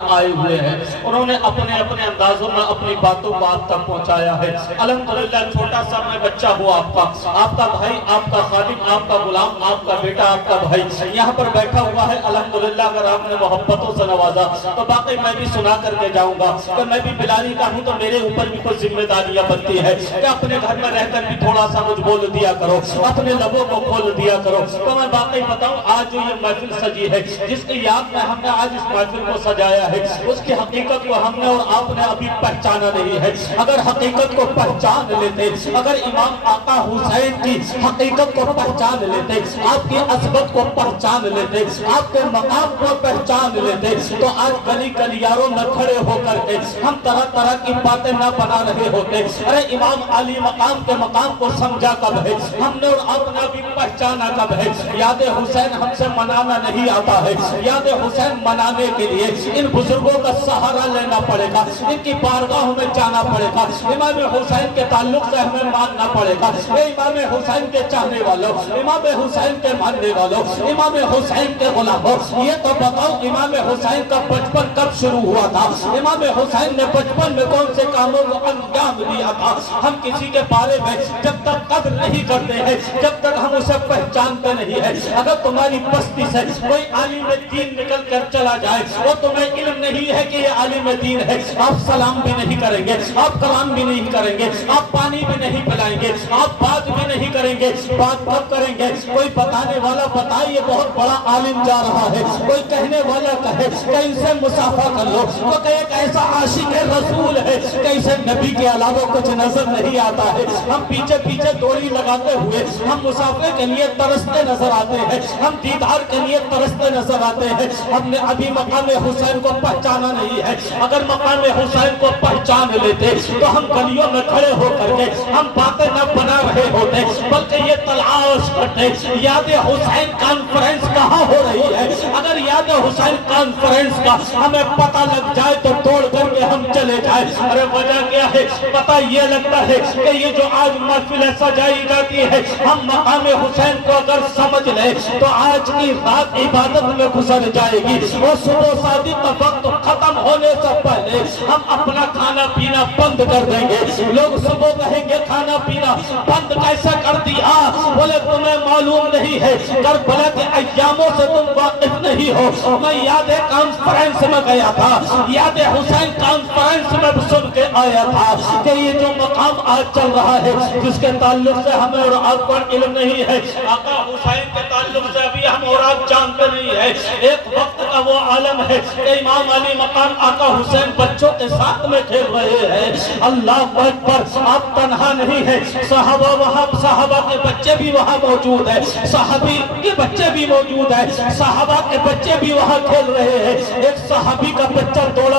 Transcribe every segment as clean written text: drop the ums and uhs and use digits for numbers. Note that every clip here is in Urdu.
آئے ہوئے ہیں، انہوں نے اپنے اپنے اندازوں میں اپنی باتوں کو آپ تک پہنچایا ہے۔ الحمدللہ چھوٹا سا میں بچہ ہوں آپ کا بھائی، آپ کا خادم، آپ کا غلام، آپ کا بیٹا، آپ کا بھائی یہاں پر بیٹھا ہوا ہے۔ الحمدللہ اگر آپ نے محبتوں سے نوازا تو باقی میں بھی سنا کر کے جاؤں گا کہ میں بھی بلالی کا ہوں تو میرے اوپر بھی کچھ ذمہ داریاں بنتی ہے کہ اپنے گھر میں رہ کر بھی تھوڑا سا مجھ بول دیا کرو، اپنے لبوں کو کھول دیا کرو۔ تو میں باقی بتاؤں آج جو یہ محفل سجی ہے، جس کی یاد میں ہم نے آج اس محفل کو سجایا ہے، اس کی حقیقت کو ہم نے اور آپ نے ابھی پہچانا نہیں ہے۔ اگر حقیقت کو پہچان لیتے، اگر امام آقا حسین کی حقیقت کو پہچان لیتے، آپ کی عظمت کو پہچان لیتے، آپ کے مقام کو پہچان لیتے، تو آج گلی گلیاروں میں کھڑے ہو کر کے ہم طرح طرح کی باتیں نہ بنا رہے ہوتے۔ ارے امام علی مقام کے مقام کو سمجھا کب ہے، ہم نے اور آپ نے بھی پہچانا کب ہے۔ یاد حسین ہم سے منانا نہیں آتا ہے، یاد حسین منانے کے لیے ان بزرگوں کا سہارا لینا پڑے گا، ان کی بارگاہوں میں جانا پڑے گا، امام حسین کے تعلق سے ہمیں ماننا پڑے گا۔ اے امام حسین کے چاہنے والوں، امام حسین کے ماننے والوں، امام حسین کے غلاموں، یہ تو بتاؤ امام حسین کا بچپن کب شروع ہوا تھا؟ امام حسین نے بچپن میں کون سے کاموں کو انجام دیا تھا؟ ہم کسی کے بارے میں جب تک قدر نہیں کرتے ہیں، جب تک ہم اسے پہچانتے نہیں ہیں، اگر تمہاری بستی سے کوئی عالم دین نکل کر چلا جائے وہ تمہیں علم نہیں ہے کہ یہ عالم دین ہے، آپ سلام بھی نہیں کریں گے، آپ کلام بھی نہیں کریں گے، آپ پانی بھی نہیں پلائیں گے، آپ بات بھی نہیں کریں گے۔ بات کب کریں گے؟ کوئی بتانے والا بتائے یہ بہت بڑا عالم جا رہا ہے، کوئی کہنے والا کہے کہ ان سے مسافہ کر لو، تو کہ ایک ایسا عاشق رسول ہے کہ اسے نبی کے علاوہ کچھ نظر نہیں آتا ہے۔ ہم پیچھے پیچھے دوڑی لگاتے ہوئے ہم مسافے کے لیے ترستے نظر آتے ہیں، ہم دیدار کے لیے ترستے نظر آتے ہیں۔ ہم نے ابھی مقام حسین کو پہچانا نہیں ہے، اگر مقام حسین کو پہچان لیتے تو ہم گلیوں میں کھڑے ہو کر کے ہم باتیں نہ بنا رہے ہوتے، بلکہ یہ تلاش کرتے یاد حسین کانفرنس کہاں ہو رہی ہے۔ اگر یاد حسین کانفرنس کا ہمیں پتہ لگ جائے تو توڑ کر کے ہم چلے جائیں۔ ارے وجہ کیا ہے؟ پتہ یہ لگتا ہے کہ یہ جو آج محفل سجائی جاتی ہے، ہم مقام حسین کو اگر سمجھ لیں تو آج کی رات عبادت میں گزر جائے گی، اور صبح شادی کا وقت ختم ہونے سے پہلے ہم اپنا کھانا پینا بند کر دیں گے۔ لوگ صبح کہیں گے کھانا پینا بند کیسے کر دیا؟ بولے تمہیں معلوم نہیں ہے، کربلا کے ایاموں سے تم واقف نہیں ہو۔ میں یاد کانفرنس میں گیا تھا، یاد حسین کانفرنس میں سن کے آیا تھا کہ یہ جو مقام آج چل رہا ہے جس کے تعلق سے ہمیں اور آپ کو علم نہیں ہے، آقا حسین کے تعلق سے ابھی ہم اور آپ جانتے نہیں ہے۔ ایک وقت کا وہ عالم ہے کہ امام علی مقام آقا حسین بچوں کے ساتھ میں کھیل رہے ہیں۔ اللہ اکبر، آپ تنہا نہیں ہے، صحابہ وہاں، صحابہ کے بچے بھی وہاں موجود ہیں، صحابی کے بچے بھی موجود ہیں، صحابہ کے بچے بھی وہاں کھیل رہے ہیں۔ ایک صحابی کا بچہ دوڑا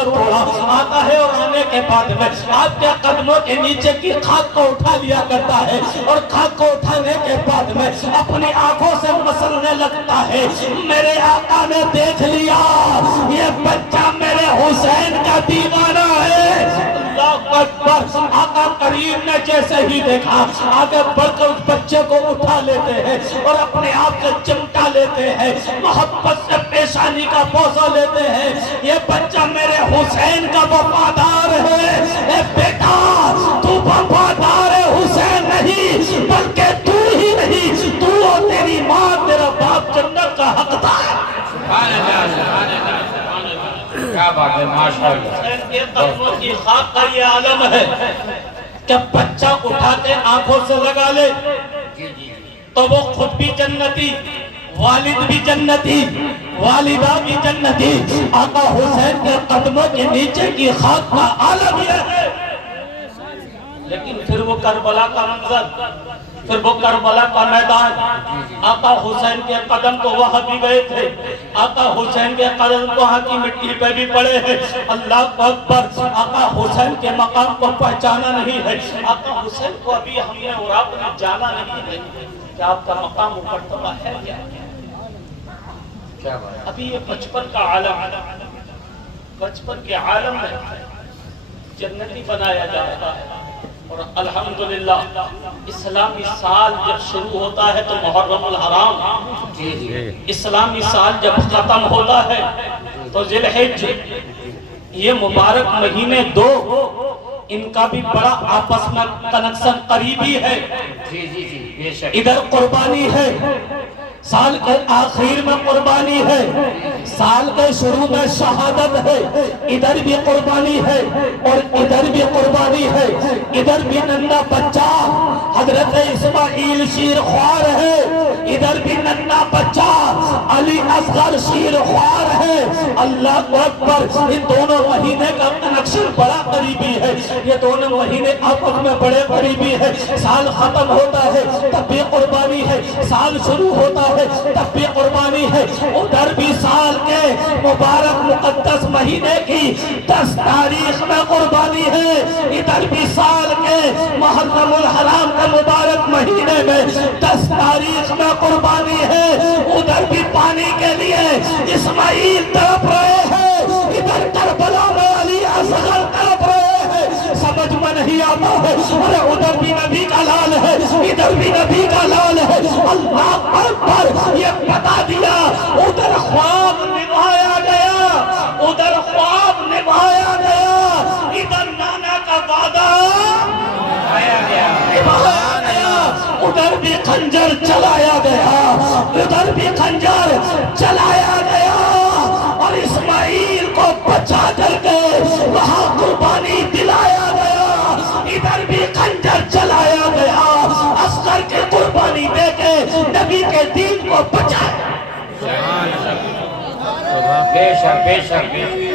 آتا ہے اور آنے کے بعد میں آپ کے قدموں کے نیچے کی خاک کو اٹھا لیا کرتا ہے، اور خاک کو اٹھانے کے بعد میں اپنی آنکھوں سے مسلنے لگتا ہے۔ میرے آقا نے دیکھ لیا یہ بچہ میرے حسین کا دیوانہ ہے۔ اللہ اکبر، آقا کریم نے جیسے ہی دیکھا آگے بڑھ کر اس بچے کو اٹھا لیتے ہیں اور اپنے آپ سے چمٹا لیتے ہیں، محبت سے پیشانی کا بوسہ لیتے ہیں۔ یہ بچہ میرے حسین کا وفادار ہے۔ اے بیٹا تو وفادار حسین نہیں بلکہ تو ہی نہیں، تو اور تیری ماں، تیرا باپ جنت کا حقدار۔ کیا بات ہے، ماشاءاللہ۔ حسین کے قدموں کی خاک کا یہ عالم ہے کہ بچہ اٹھا کے آنکھوں سے لگا لے تو وہ خود بھی جنتی، والد بھی جنتی، والدہ بھی جنتی۔ آقا حسین کے قدموں کے نیچے کی خاک کا عالم یہ ہے۔ لیکن پھر وہ کربلا کا منظر، پھر وہ کربلا کا میدان، آقا حسین کے قدم تو وہاں بھی گئے تھے، آقا حسین کے قدم تو وہاں کی مٹی پہ بھی پڑے ہیں۔ اللہ اکبر، آقا حسین کے مقام کو پہچانا نہیں ہے، آقا حسین کو ابھی ہم نے اور آپ نے جانا نہیں ہے کہ آپ کا مقام مرتبہ ہے کیا؟ ابھی یہ بچپن کا عالم، بچپن کے عالم میں جنتی بنایا جا رہا ہے۔ اور الحمدللہ اسلامی سال جب شروع ہوتا ہے تو محرم الحرام، اسلامی سال جب ختم ہوتا ہے تو ذی الحجہ، یہ مبارک مہینے دو ان کا بھی بڑا آپس میں کنیکشن قریبی ہے. جی جی جی بے شک. ادھر قربانی ہے، سال کے آخر میں قربانی ہے، سال کے شروع میں شہادت ہے. ادھر بھی قربانی ہے اور ادھر بھی قربانی ہے. ادھر بھی ننھا بچہ حضرت اسماعیل شیر خوار ہے، ادھر بھی ننھا بچہ علی اصغر شیر خوار ہے. اللہ اکبر. ان دونوں مہینے کا کنیکشن بڑا قریبی ہے. یہ دونوں مہینے آپس میں بڑے قریبی ہے. سال ختم ہوتا ہے تب بھی قربانی ہے، سال شروع ہوتا ہے تب بھی قربانی ہے. ادھر بھی سال کے مبارک مقدس مہینے کی 10 تاریخ میں قربانی ہے، ادھر بھی سال کے محرم الحرام کے مبارک مہینے میں 10 تاریخ میں قربانی ہے. ادھر بھی پانی کے لیے اسماعیل تڑپ رہے ہیں، ادھر کربلا میں علی اصغر تڑپ رہے ہیں. سمجھ میں نہیں آتا ہے. ارے ادھر بھی نبی کا لال ہے، ادھر بھی نبی کا لال ہے. اللہ اکبر. یہ بتا دیا ادھر خواب نبھایا گیا، ادھر خواب نبھایا گیا، ادھر نانا کا وعدہ آیا گیا. نبھایا گیا. ادھر بھی خنجر چلایا گیا، ادھر بھی خنجر چلایا گیا اور اسماعیل کو بچا کر کے وہاں قربانی دلایا گیا. ادھر بھی خنجر چلایا گیا، اصغر کی قربانی دے کے نبی کے دین کو بچایا. بے شک بے شک بے شک.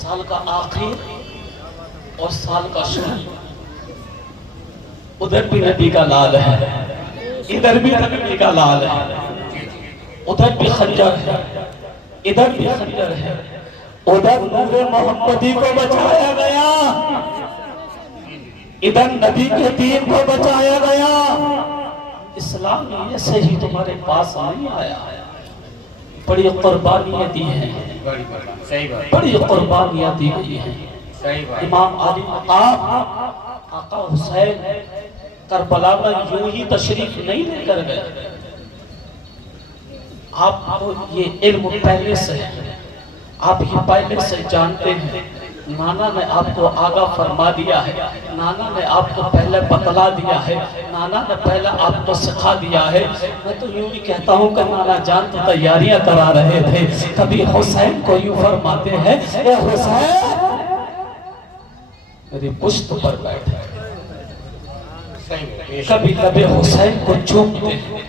سال کا آخر اور سال کا شروع. ادھر بھی نبی کا لال ہے، ادھر بھی نبی کا لال ہے. ادھر بھی خنجر ہے، ادھر بھی خنجر ہے. ادھر نور محمدی کو بچایا گیا، ادھر نبی کے دین کو بچایا گیا. اسلام یہ صحیح تمہارے پاس نہیں آیا ہے. بڑی قربانیاں دی ہیں، صحیح بات. بڑی قربانیاں دی گئی ہیں. صحیح بات. امام علی مقام آقا حسین کربلا میں یوں ہی تشریف نہیں لے کر گئے. آپ کو یہ علم پہلے سے ہے، آپ یہ پہلے سے جانتے ہیں. نانا نے آپ کو آگاہ فرما دیا ہے، نانا نے آپ کو پہلے بتلا دیا ہے، نانا نے پہلے آپ کو سکھا دیا ہے. میں تو یوں ہی کہتا ہوں کہ نانا جان تو تیاریاں کرا رہے تھے. کبھی حسین کو یوں فرماتے ہیں، اے حسین میری پشت پر بیٹھے. کبھی کبھی حسین کو چومتے ہیں.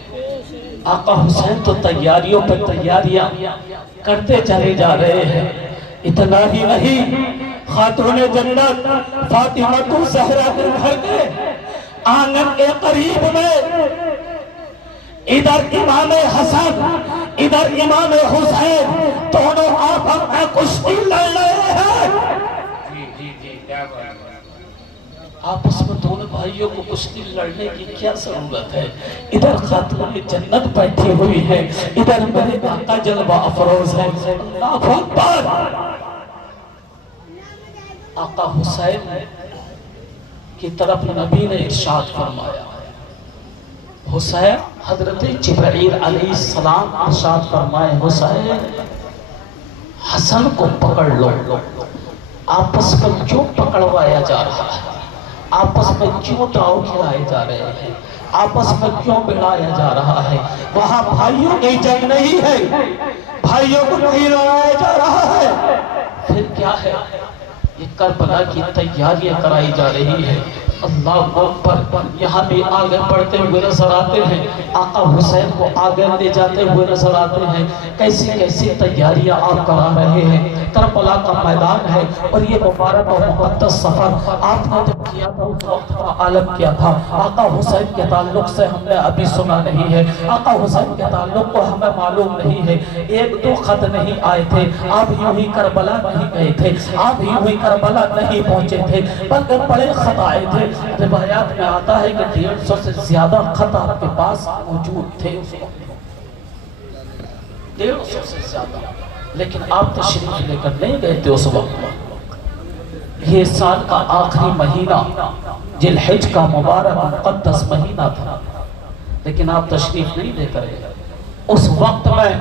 آقا حسین تو تیاریوں پر تیاریاں کرتے چلے جا رہے ہیں. اتنا ہی نہیں، خاتون جنت فاطمہ الزہرا کے گھر کے آنگن کے قریب میں ادھر امام حسن ادھر امام حسین دونوں آپس میں کشتی لڑ رہے ہیں. آپس میں دونوں بھائیوں کو کشتی لڑنے کی کیا ضرورت ہے؟ ادھر خاتون جنت بیٹھی ہوئی ہے، ادھر میرے آقا جلوہ افروز ہے. اللہ اکبر. آقا حسین کی طرف نبی نے ارشاد فرمایا. حسین حضرت جبرائیل علیہ السلام ارشاد فرمائے، حسین حسن کو پکڑ لو. آپس میں کیوں پکڑوایا جا رہا ہے؟ آپس میں کیوں داؤ کھلائے جا رہے ہیں؟ آپس میں کیوں بڑھایا جا رہا ہے؟ وہاں بھائیوں کی جنگ نہیں ہے، بھائیوں کو نہیں لڑایا جا رہا ہے. پھر کیا ہے؟ یہ کربلا کی تیاریاں کرائی جا رہی ہے. اللہ اکبر. یہاں بھی آگے بڑھتے ہوئے نظر آتے ہیں، آقا حسین کو آگے لے جاتے ہوئے نظر آتے ہیں. کیسی کیسی تیاریاں آپ کرا رہے ہیں. کربلا کا میدان ہے اور یہ مبارک اور مقدس سفر آپ نے جب کیا تھا اس وقت کا عالم کیا تھا. آقا حسین کے تعلق سے ہم نے ابھی سنا نہیں ہے، آقا حسین کے تعلق کو ہمیں معلوم نہیں ہے. ایک دو خط نہیں آئے تھے، آپ یوں ہی کربلا نہیں گئے تھے، آپ یوں ہی کربلا نہیں پہنچے تھے، بلکہ بڑے خط آئے تھے. روایات میں آتا ہے کہ 150 سے زیادہ خط آپ کے پاس موجود تھے اس وقت، 150 سے زیادہ، لیکن آپ تشریف لے کر نہیں گئے تھے اس وقت۔ یہ سال کا آخری مہینہ ذی الحج کا مبارک مقدس مہینہ تھا، لیکن آپ تشریف نہیں لے کر گئے۔ اس وقت میں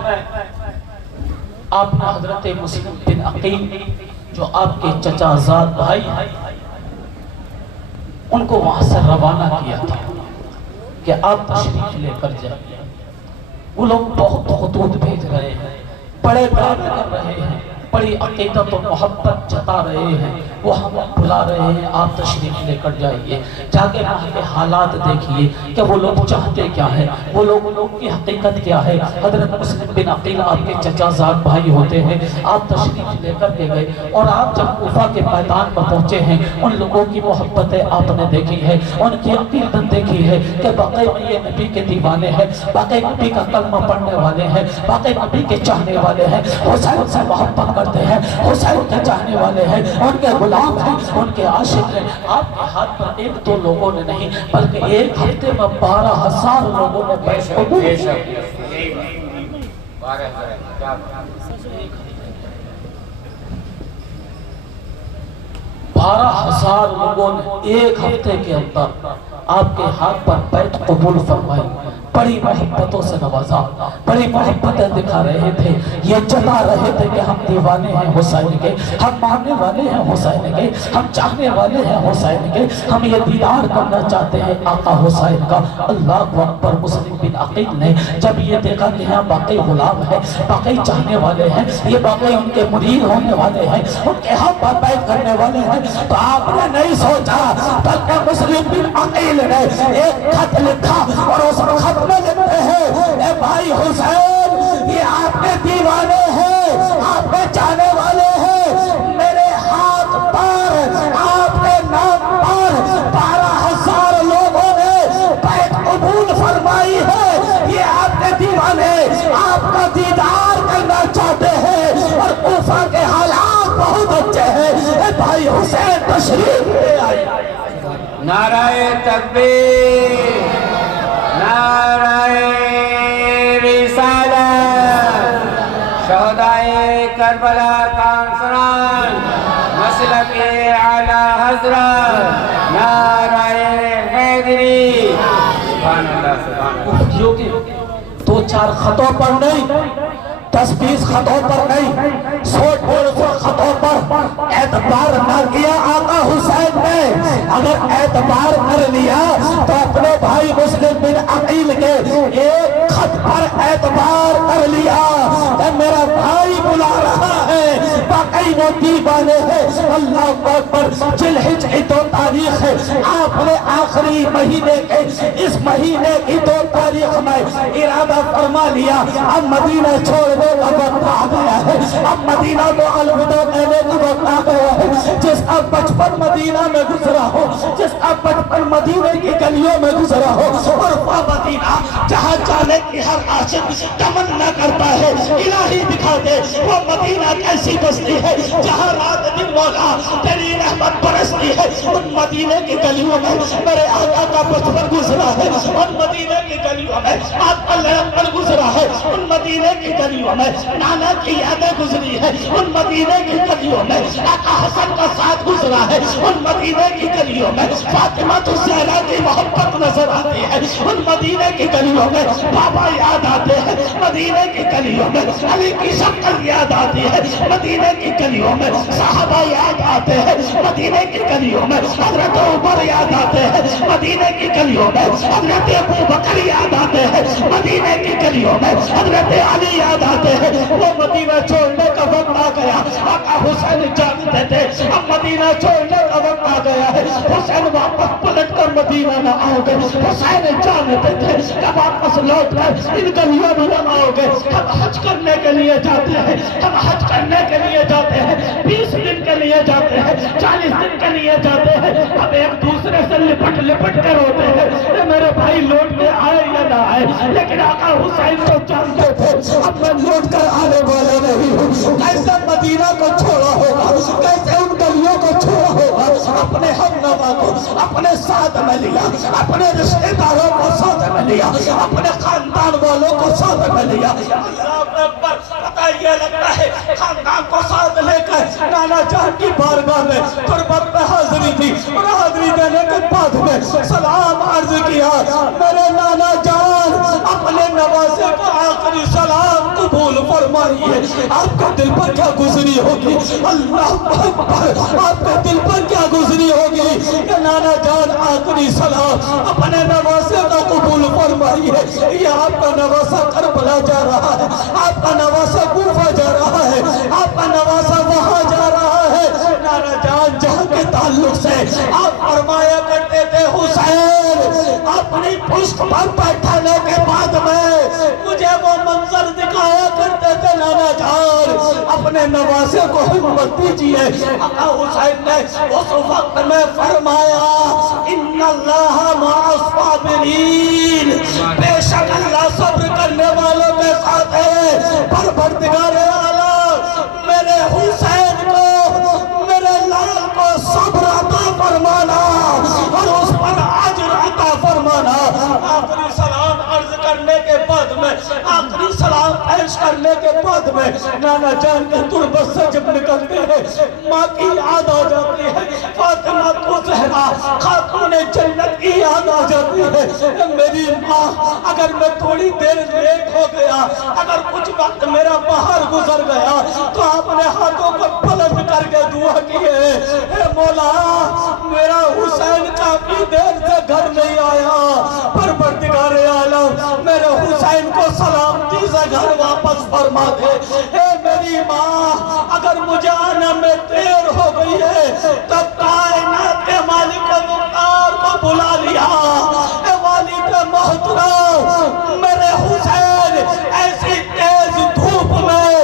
آپ نے حضرت مسلم بن عقیل جو آپ کے چچا زاد بھائی ہیں ان کو وہاں سے روانہ کیا تھا کہ آپ تشریف لے کر جائیں۔ وہ لوگ بہت خطوط بھیج رہے ہیں، بڑے وعدے کر رہے ہیں، بڑی عقیدت و محبت جتا رہے ہیں، وہ ہم بلا رہے ہیں آپ تشریف لے کر جائیے، جا کے وہاں کے حالات دیکھیے کہ وہ لوگ چاہتے کیا ہے، وہ لوگ کی حقیقت کیا ہے۔ حضرت مسلم بن عقیل آپ کے چچا زاد بھائی ہوتے ہیں، آپ تشریف لے کر کے گئے اور آپ جب کوفہ کے میدان پر پہنچے ہیں، ان لوگوں کی محبتیں آپ نے دیکھی ہے، ان کی عقیدت دیکھی ہے کہ باقی یہ نبی کے دیوانے ہیں، باقی نبی کا کلمہ پڑھنے والے ہیں، باقی نبی کے چاہنے والے ہیں، حسین سے محبت کرتے ہیں، حسین کے چاہنے والے ہیں، ان کے غلام ہیں، ان کے عاشق ہیں۔ آپ کے ہاتھ پر ایک دو لوگوں نے نہیں بلکہ ایک ہفتے میں 12,000 لوگوں نے بیعت قبول کی۔ 12,000 لوگوں نے ایک ہفتے کے اندر آپ کے ہاتھ پر بیعت قبول فرمائی، بڑی محبتوں سے نوازا، بڑی محبتیں دکھا رہے تھے، یہ جتا رہے تھے کہ ہم دیوانے ہیں حسین کے، ہم ماننے والے ہیں حسین کے، ہم چاہنے والے ہیں حسین کے، ہم یہ دیدار کرنا چاہتے ہیں آقا حسین کا۔ اللہ اکبر۔ مسلم بن عقیل نے جب یہ دیکھا کہ یہاں باقی غلام ہے، باقی چاہنے والے ہیں، یہ باقی ان کے مرید ہونے والے ہیں، ان کے ہم پر بیعت کرنے والے ہیں، تو آپ نے نہیں سوچا بلکہ مسلم بن عقیل نے ایک خط لکھا اور اس خط میں لکھتے ہیں، اے بھائی حسین، یہ آپ کے دیوانے ہیں، آپ کے چاہنے والے ہیں، میرے ہاتھ پر آپ کے نام پر 12,000 لوگوں نے بیعت قبول فرمائی ہے، یہ آپ کے دیوانے آپ کا دیدار کرنا چاہتے ہیں اور کوفہ کے حالات بہت اچھے ہیں، اے بھائی حسین تشریف لے آئے۔ نعرہ تکبیر، نعرہ رسالت، شہدائے کربلا کانفرنس، مسلک اعلی حضرت، نعرہ حیدری۔ سبحان اللہ، سبحان اللہ۔ کیونکہ 2-4 خطوں پر نہیں، 10-20 خطوں پر نہیں، 100-150 خطوں پر اعتبار نہ کیا آقا حسین نے۔ اگر اعتبار کر لیا تو اپنے بھائی مسلم بن عقیل کے ایک خط پر اعتبار کر لیا کہ میرا بھائی بلا رہا ہے، باقی وہ دیوانے ہیں۔ اللہ اکبر۔ ذی الحج کی 2 تاریخ ہے، آپ نے آخری مہینے کے اس مہینے کی 2 تاریخ میں ارادہ فرما لیا اب مدینہ چھوڑنے کا وقت آ گیا ہے، اب مدینہ کو الوداع کہنے کا وقت آ گیا ہے۔ جس کا بچپن مدینہ میں گزرا ہو، جس کا بچپن مدینہ کی گلیوں میں گزرا ہو، اور وہ مدینہ جہاں جانے کی ہر عاشق تمنا کرتا ہے، الہی دکھا دے وہ مدینہ کیسی بستی ہے جہاں رات دن مولا تیری رحمت برستی ہے۔ ان مدینہ کی گلیوں میں میرے آقا کا بچپن گزرا ہے، ان مدینہ کی گلیوں میں آپ کا لڑکپن گزرا ہے، ان مدینہ کی گلیوں میں نانا کی یادیں گزری ہے، ان مدینہ کی گلیوں میں آقا حسن کا ساتھ گزرا ہے، ان مدینہ کی گلیوں میں فاطمہ الزہرا کی محبت نظر آتی ہے، ان مدینہ کی گلیوں میں بابا یاد آتے ہیں، مدینہ کی گلیوں میں علی کی شکل یاد آتی ہے، مدینہ کی گلیوں میں صحابہ یاد آتے ہیں، مدینہ کی گلیوں میں حضرت عمر یاد آتے ہیں، مدینہ کی گلیوں میں حضرت ابو بکر یاد آتے ہیں، مدینہ کی گلیوں میں حضرت علی یاد آتے ہیں۔ وہ مدینہ چھوڑنے کا وقت آ گیا، آقا حسین جانتے تھے اب مدینہ چھوڑنے کا وقت آ گیا ہے۔ حسین واپس پلٹ کر تک مدینہ نہ آؤ گے۔ حسین جانتے تھے کہ واپس لوٹ کر ان گلیوں میں نہ آؤ گے۔ ہم حج کرنے کے لیے جاتے ہیں، ہم حج کرنے کے لیے جاتے ہیں، 20 دن کے لیے جاتے ہیں، 40 دن کے لیے جاتے ہیں، اب ایک دوسرے سے لپٹ لپٹ کر ہوتے ہیں کہ میرے بھائی لوٹ کے آئے یا نہ آئے، لیکن آقا حسین تو جانتے تھے اب میں لوٹ کر آنے والا نہیں ہوں۔ کیسے مدینہ کو چھوڑا ہوگا، کیسے ان گلیوں کو چھوڑا ہوگا، اپنے ہم نوا کو اپنے ساتھ میں لیا، اپنے رشتہ داروں کو ساتھ میں لیا، اپنے خاندان والوں کو ساتھ میں لیا۔ اللہ اکبر، پتہ یہ لگتا ہے خاندان کو ساتھ لے کر نانا جان کی بارگاہ میں قربت میں حاضری تھی، اور حاضری دینے کے بعد میں سلام عرض کیا، میرے نانا جان اپنے نواسے کو آخری سلام قبول فرمائیے۔ آپ کے دل پر کیا گزری ہوگی، اللہ اکبر، آپ کے دل پر کیا گزری ہوگی کہ نانا جان آخری سلام اپنے نواسے کو قبول فرمائیے۔ یہ آپ کا نواسہ کربلا جا رہا ہے، آپ کا نواسہ کوفہ جا رہا ہے، آپ کا نواسہ وہاں جا رہا ہے۔ نانا جان جہاں کے تعلق سے آپ فرمایا کرتے تھے حسین اپنی پشت پر بیٹھانے کے بعد میں مجھے وہ منظر دکھایا کرتے تھے، نانا جان اپنے نواسے کو ہمت دیجئے۔ آقا حسین نے اس وقت میں فرمایا ان اللہ مع الصابرین، بے شک اللہ صبر کرنے والوں کے ساتھ ہے۔ پروردگار عالم میرے حسین کو، میرے لال کو صبر عطا فرمانا اور اس پر اجر عطا فرمانا۔ آخری سلام عرض کرنے کے بعد میں، آخری سلام پیش کرنے کے بعد میں نانا جان کے تربت سے جب نکلتے ہیں ماں کی یاد آ جاتی ہے، فاطمہ کو زہرا خاتون جنت کی یاد آ جاتی ہے۔ میری ماں اگر میں تھوڑی دیر لیٹ ہو گیا، اگر کچھ وقت میرا باہر گزر گیا تو آپ نے ہاتھوں کو بلند کر کے دعا کی ہے، اے مولا میرا حسین کافی دیر سے گھر نہیں آیا، پروردگار عالم میرے حسین کو سلامتی سے گھر واپس فرما دے۔ اے میری ماں اگر مجھے آنے میں دیر ہو گئی ہے تو کائنات کے مالک و مختار کو بلا لیا، اے والد محترم میرے حسین ایسی تیز دھوپ میں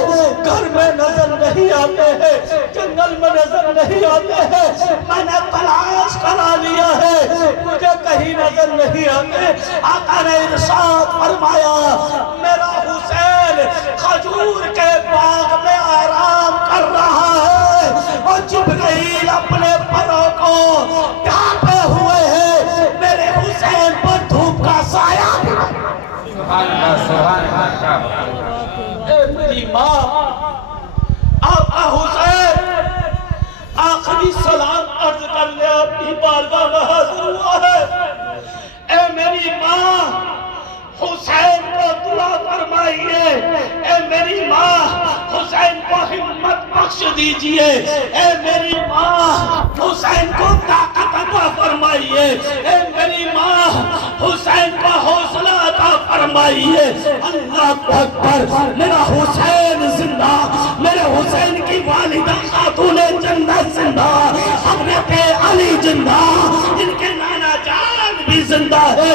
گھر میں نظر نہیں آتے ہیں، جنگل میں نظر نہیں آتے ہیں، میں نے تلاش کرا لیا ہے مجھے کہیں نظر نہیں آتے۔ آقا نے ارشاد فرمایا میرا حسین کھجور کے باغ میں آرام کر رہا ہے اور جبرائیل اپنے پروں کو ڈھانپے ہوئے ہیں، میرے حسین پر دھوپ کا سایہ۔ سبحان اللہ، سبحان اللہ۔ اے میری ماں، آقا حسین آخری سلام عرض کرنے اپنی بارگاہ میں حاضر ہوا ہے۔ اے میری ماں حسین کو دعا فرمائیے، اے میری ماں حسین کو ہمت بخش دیجئے، اے میری ماں حسین کو طاقت عطا فرمائیے، اے میری ماں حسین کو حوصلہ عطا فرمائیے۔ اللہ اکبر، میرا حسین زندہ، میرے حسین کی والدہ خاتون جنت زندہ، حضرت علی زندہ، ان کے نانا جان بھی زندہ ہے۔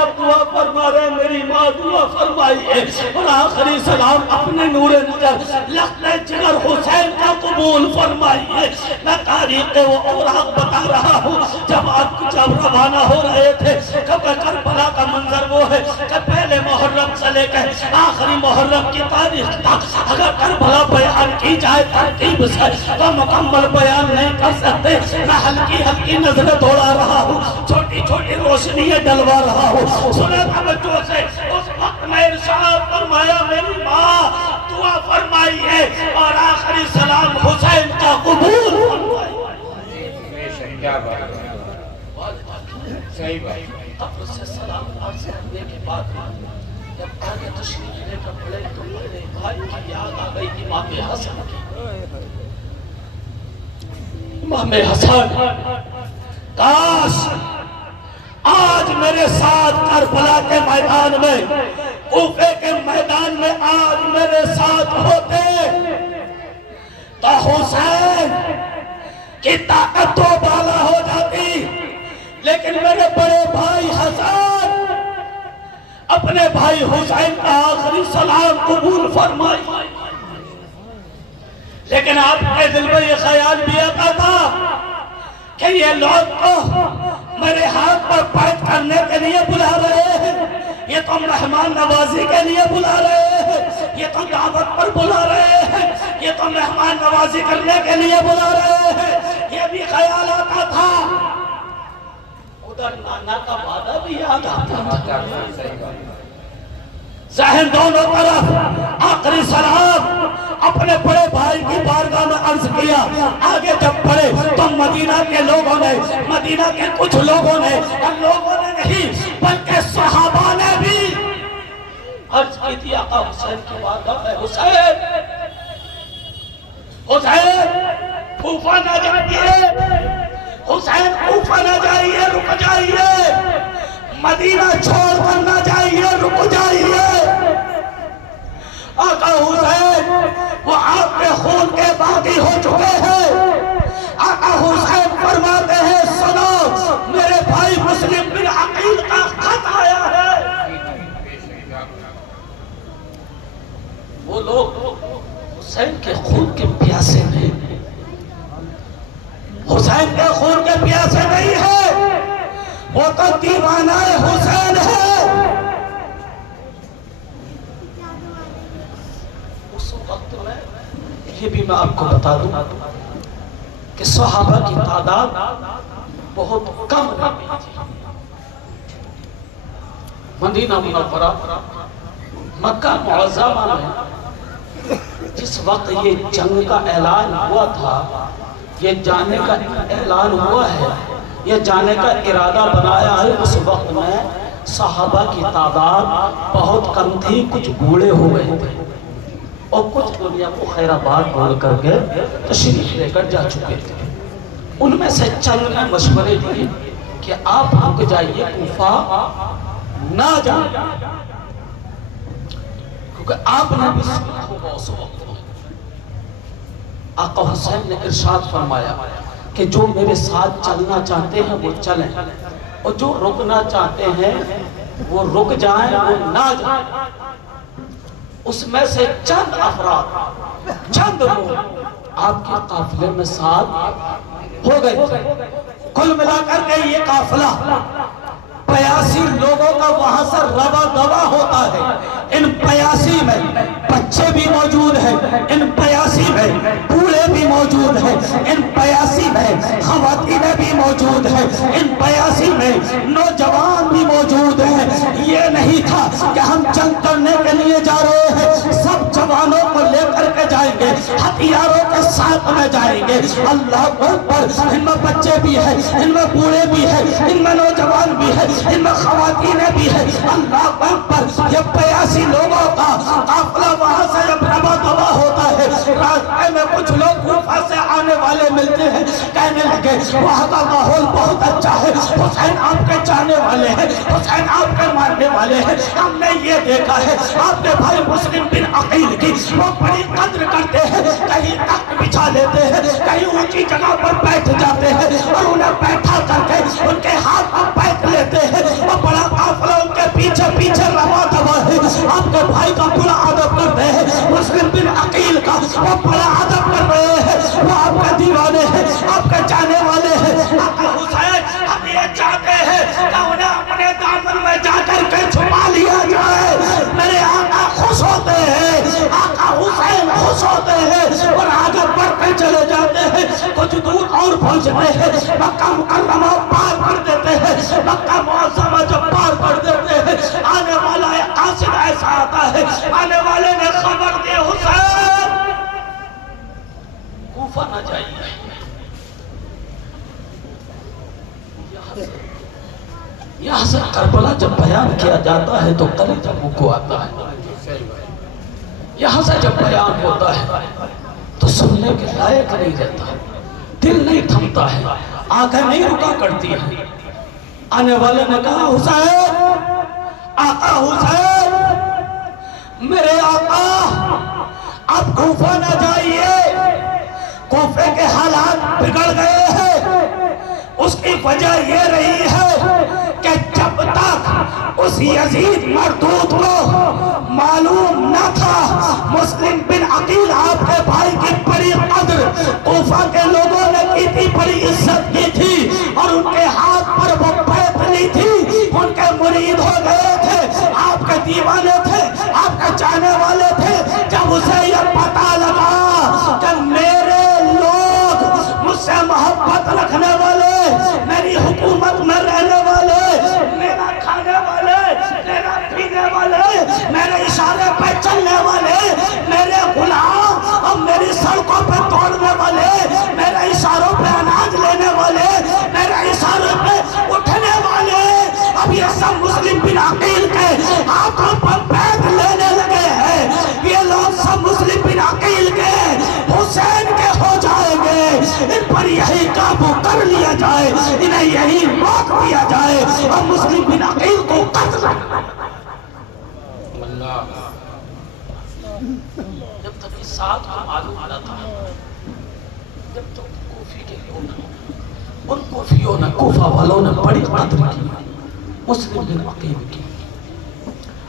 آپ دعا فرما رہے ہیں، میری ماں دعا فرمائیے اور آخری سلام اپنے نور نظر لخت جگر حسین کا قبول فرمائیے۔ میں تاریخ وہ اوراق بتا رہا ہوں جب آپ جب روانہ ہو رہے تھے، کب کربلا کا منظر وہ ہے کہ پہلے محرم سے لے کر آخری محرم کی تاریخ تک اگر کربلا بیان کی جائے ترتیب سے تو مکمل بیان نہیں کر سکتے۔ میں ہلکی ہلکی نظریں دوڑا رہا ہوں، چھوٹی چھوٹی روشنیاں ڈلوا رہا ہوں۔ سنیں توجہ سے، اس وقت میں ارشاد فرمایا میری ماں دعا فرمائیے اور آخری سلام حسین کا قبول فرمائیے۔ کیا بات ہے، صحیح بات۔ قبر سے سلام عرض کرنے کے بعد جب آگے تشریف لے کر پڑے تو میرے بھائی کی یاد آ گئی امام حسن کی۔ امام حسن کاش آج میرے ساتھ کربلا کے میدان میں، کوفے کے میدان میں آج میرے ساتھ ہوتے تو حسین کی طاقت تو بالا ہو جاتی، لیکن میرے بڑے بھائی حسن اپنے بھائی حسین کا آخری سلام قبول فرمائی، لیکن آپ کے دل میں یہ خیال بھی آتا تھا کہ یہ لوگ تو میرے ہاتھ پر بیعت کرنے کے لیے بلا رہے ہیں، یہ تو مہمان نوازی کے لیے بلا رہے ہیں، یہ تو دعوت پر بلا رہے ہیں، یہ تو مہمان نوازی کرنے کے لیے بلا رہے ہیں، یہ بھی خیال آتا تھا۔ ادھر نانا کا وعدہ بھی یاد آتا تھا، ذہن دونوں طرف آخری سلام اپنے بڑے بھائی کی بارگاہ میں عرض کیا۔ آگے جب بڑھے تو مدینہ کے لوگوں نے، مدینہ کے کچھ لوگوں نے، اور لوگوں نے نہیں بلکہ صحابہ نے بھی عرض کی تھی، آقا حسین کی بارگاہ میں، حسین کوفہ نہ جائیے، حسین کوفہ نہ جائیے، رک جائیے، مدینہ چھوڑ کر نہ جائیے، رک جائیے۔ آقا حسین وہ آپ کے خون کے باغی ہو چکے ہیں۔ آقا حسین فرماتے ہیں، سنو میرے بھائی مسلم بن عقیل کا خط آیا ہے۔ وہ لوگ حسین کے خون کے پیاسے نہیں، حسین کے خون کے پیاسے نہیں ہے، وہ تو دیوانہ حسین ہے۔ اس وقت میں یہ بھی میں آپ کو بتا دوں کہ صحابہ کی تعداد بہت کم رہی تھی۔ مدینہ منورہ مکہ معظمہ میں جس وقت یہ جنگ کا اعلان ہوا تھا، یہ جانے کا اعلان ہوا ہے، یہ جانے کا ارادہ بنایا ہے، اس وقت میں صحابہ کی تعداد بہت کم تھی، کچھ بوڑھے ہو گئے تھے اور کچھ دنیا کو خیر آباد بول کر کے تشریف لے کر جا چکے تھے۔ ان میں سے چند نے مشورے دیے کہ آپ رک جائیے، کوفہ نہ جائیں، کیونکہ آپ نے بھی سنا ہوگا اس وقت۔ آقا حسین نے ارشاد فرمایا کہ جو میرے ساتھ چلنا چاہتے ہیں وہ چلیں، اور جو رکنا چاہتے ہیں وہ رک جائیں، وہ نہ جائیں۔ اس میں سے چند افراد، چند لوگ آپ کے قافلے میں ساتھ ہو گئے تھے۔ کل ملا کر کے یہ قافلہ 85 لوگوں کا وہاں سے روا دوا ہوتا ہے۔ ان 85 میں بچے بھی موجود ہیں، ان 85 میں بوڑھے بھی موجود ہیں، ان 85 میں خواتین بھی موجود ہیں، ان 85 میں نوجوان بھی موجود ہیں۔ یہ نہیں تھا کہ ہم جنگ کرنے کے لیے جا رہے ہیں، سب جوانوں کو لے کر کے جائیں گے، ہتھیاروں کے ساتھ میں جائیں گے۔ اللہ اکبر، ان میں بچے بھی ہیں، ان میں بوڑھے بھی ہیں، ان میں نوجوان بھی ہیں، ان میں خواتین بھی ہیں۔ اللہ اکبر، یہ 85 لوگوں کا قافلہ وہاں سے جب روا دوا ہوتا ہے، راستے میں کچھ لوگ کوفہ سے آنے والے ملتے ہیں، کہنے لگے وہاں کا ماحول بہت اچھا ہے، حسین آپ کے جانے والے ہیں، حسین آپ کے ماننے والے ہیں، ہم نے یہ دیکھا ہے آپ کے بھائی مسلم بن عقیل کی وہ بڑی قدر کرتے ہیں، کہیں تخت بچھا لیتے ہیں، کہیں اونچی جگہ پر بیٹھ جاتے ہیں اور انہیں بیٹھا کر کے ان کے ہاتھ پر بیٹھ لیتے ہیں، اور بڑا قافلہ ان کے پیچھے پیچھے روا دوا ہے۔ آپ کے بھائی کا بڑا ادب کرتے ہیں، مسلم بن عقیل کا وہ بڑا ادب کر رہے ہیں، وہ آپ کے دیوانے ہیں، آپ کے جانے والے ہیں۔ آقا حسین ہم یہ چاہتے ہیں کہ انہیں اپنے دامن میں جا کر کے چھپا لیا جائے۔ میرے آقا خوش ہوتے ہیں، آقا حسین خوش ہوتے ہیں اور آگے بڑھ کے چلے جاتے ہیں۔ کچھ دور اور پہنچتے ہیں، مکہ مکرمہ پار کر دیتے ہیں، مکہ معظمہ جب پار کر دیتے ہیں، آنے والا ایک قاصد ایسا آتا ہے، آنے والے نے خبر دی حسین کوفہ نہ جائیے۔ یہاں سے کربلا جب بیان کیا جاتا ہے تو کلیجہ منہ کو آتا ہے، یہاں سے جب بیان ہوتا ہے تو سننے کے لائق نہیں رہتا، دل نہیں تھمتا ہے، آنکھیں نہیں رکا کرتی ہیں۔ آنے والے نے کہا حسین، آقا حسین، میرے آقا آپ کوفہ نہ جائیے، کوفے کے حالات بگڑ گئے ہیں، اس کی وجہ یہ رہی ہے کہ جب تک اس یزید مردود کو معلوم نہ تھا مسلم بن عقیل آپ کے بھائی کی بڑی قدر کوفہ کے لوگوں نے کی تھی، بڑی عزت کی تھی اور ان کے ہاتھ پر وہ بیعت لی تھی، ان کے مرید ہو گئے تھے، آپ کے دیوانے تھے، آپ کے چاہنے والے تھے۔ جب اسے یہ پتہ لگا کہ میرے لوگ مجھ سے محبت رکھنے والے، میری حکومت میں رہنے والے، میرا کھانے والے، میرا پینے والے، میرے اشارے پہ چلنے والے، میرے غلام اور میری سڑکوں پہ توڑنے والے، میرے اشاروں پہ اناج لینے والے، میرے اشاروں پہ اٹھنے والے، اب یہ سب مسلم بن عقیل کے ہاتھوں پر بیعت لینے لگے ہیں۔ یہ لوگ سب مسلم بن عقیل کے حسین کے ہو جائیں گے، ان پر یہی قابو کر لیا جائے، انہیں یہی موت دیا جائے اور مسلم بن عقیل کو قتل۔ جب تک اس ساتھ کو معلوم نہ تھا، جب تک کوفی کے لوگ ان کوفیوں نے، کوفہ والوں نے بڑی قدر کی مسلم بن عقیل کی،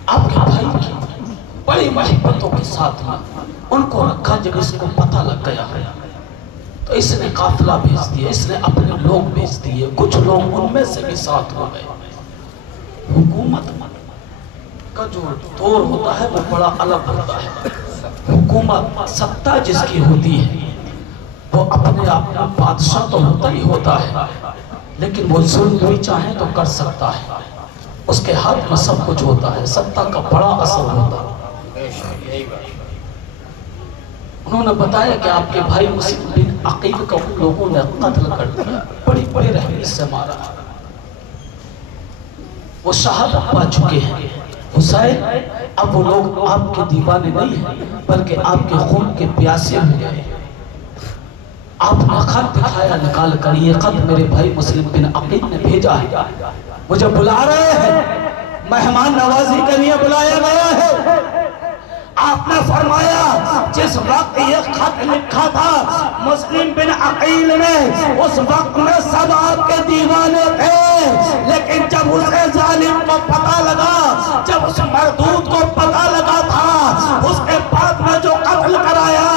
آپ کے بھائی کی بڑی محبتوں کے ساتھ ان کو رکھا۔ جب اس کو پتہ لگ گیا ہے تو اس نے قافلہ بھیج دیا، اس نے اپنے لوگ بھیج دیے، کچھ لوگ ان میں سے بھی ساتھ ہو گئے۔ حکومت کا جو دور ہوتا ہے وہ بڑا الگ ہوتا ہے۔ حکومت ستہ جس کی ہوتی ہے وہ اپنے آپ میں بادشاہ تو ہوتا ہی ہوتا ہے، لیکن وہ ظلم بھی چاہیں تو کر سکتا ہے، اس کے ہاتھ میں سب کچھ ہوتا ہے، ستہ کا بڑا اثر ہوتا ہے۔ انہوں نے بتایا کہ آپ کے بھائی مسلم بن عقیل کو لوگوں نے قتل کر دیا، بڑی بڑی رحمی سے مارا، وہ شہادت پا چکے ہیں۔ حسین اب وہ لوگ آپ کے دیوانے نہیں ہیں بلکہ آپ کے خون کے پیاسے ہو گئے۔ آپ نے خط دکھایا نکال کر، یہ خط میرے بھائی مسلم بن عقیل نے بھیجا ہے، مجھے بلا رہے ہیں، مہمان نوازی کے لیے بلایا گیا ہے۔ آپ نے فرمایا جس وقت یہ خط لکھا تھا مسلم بن عقیل نے، اس وقت میں سب آپ کے دیوانے تھے، لیکن جب اسے ظالم کو پتہ لگا، جب اس مردود کو پتہ لگا تھا، اس کے بعد میں جو قتل کرایا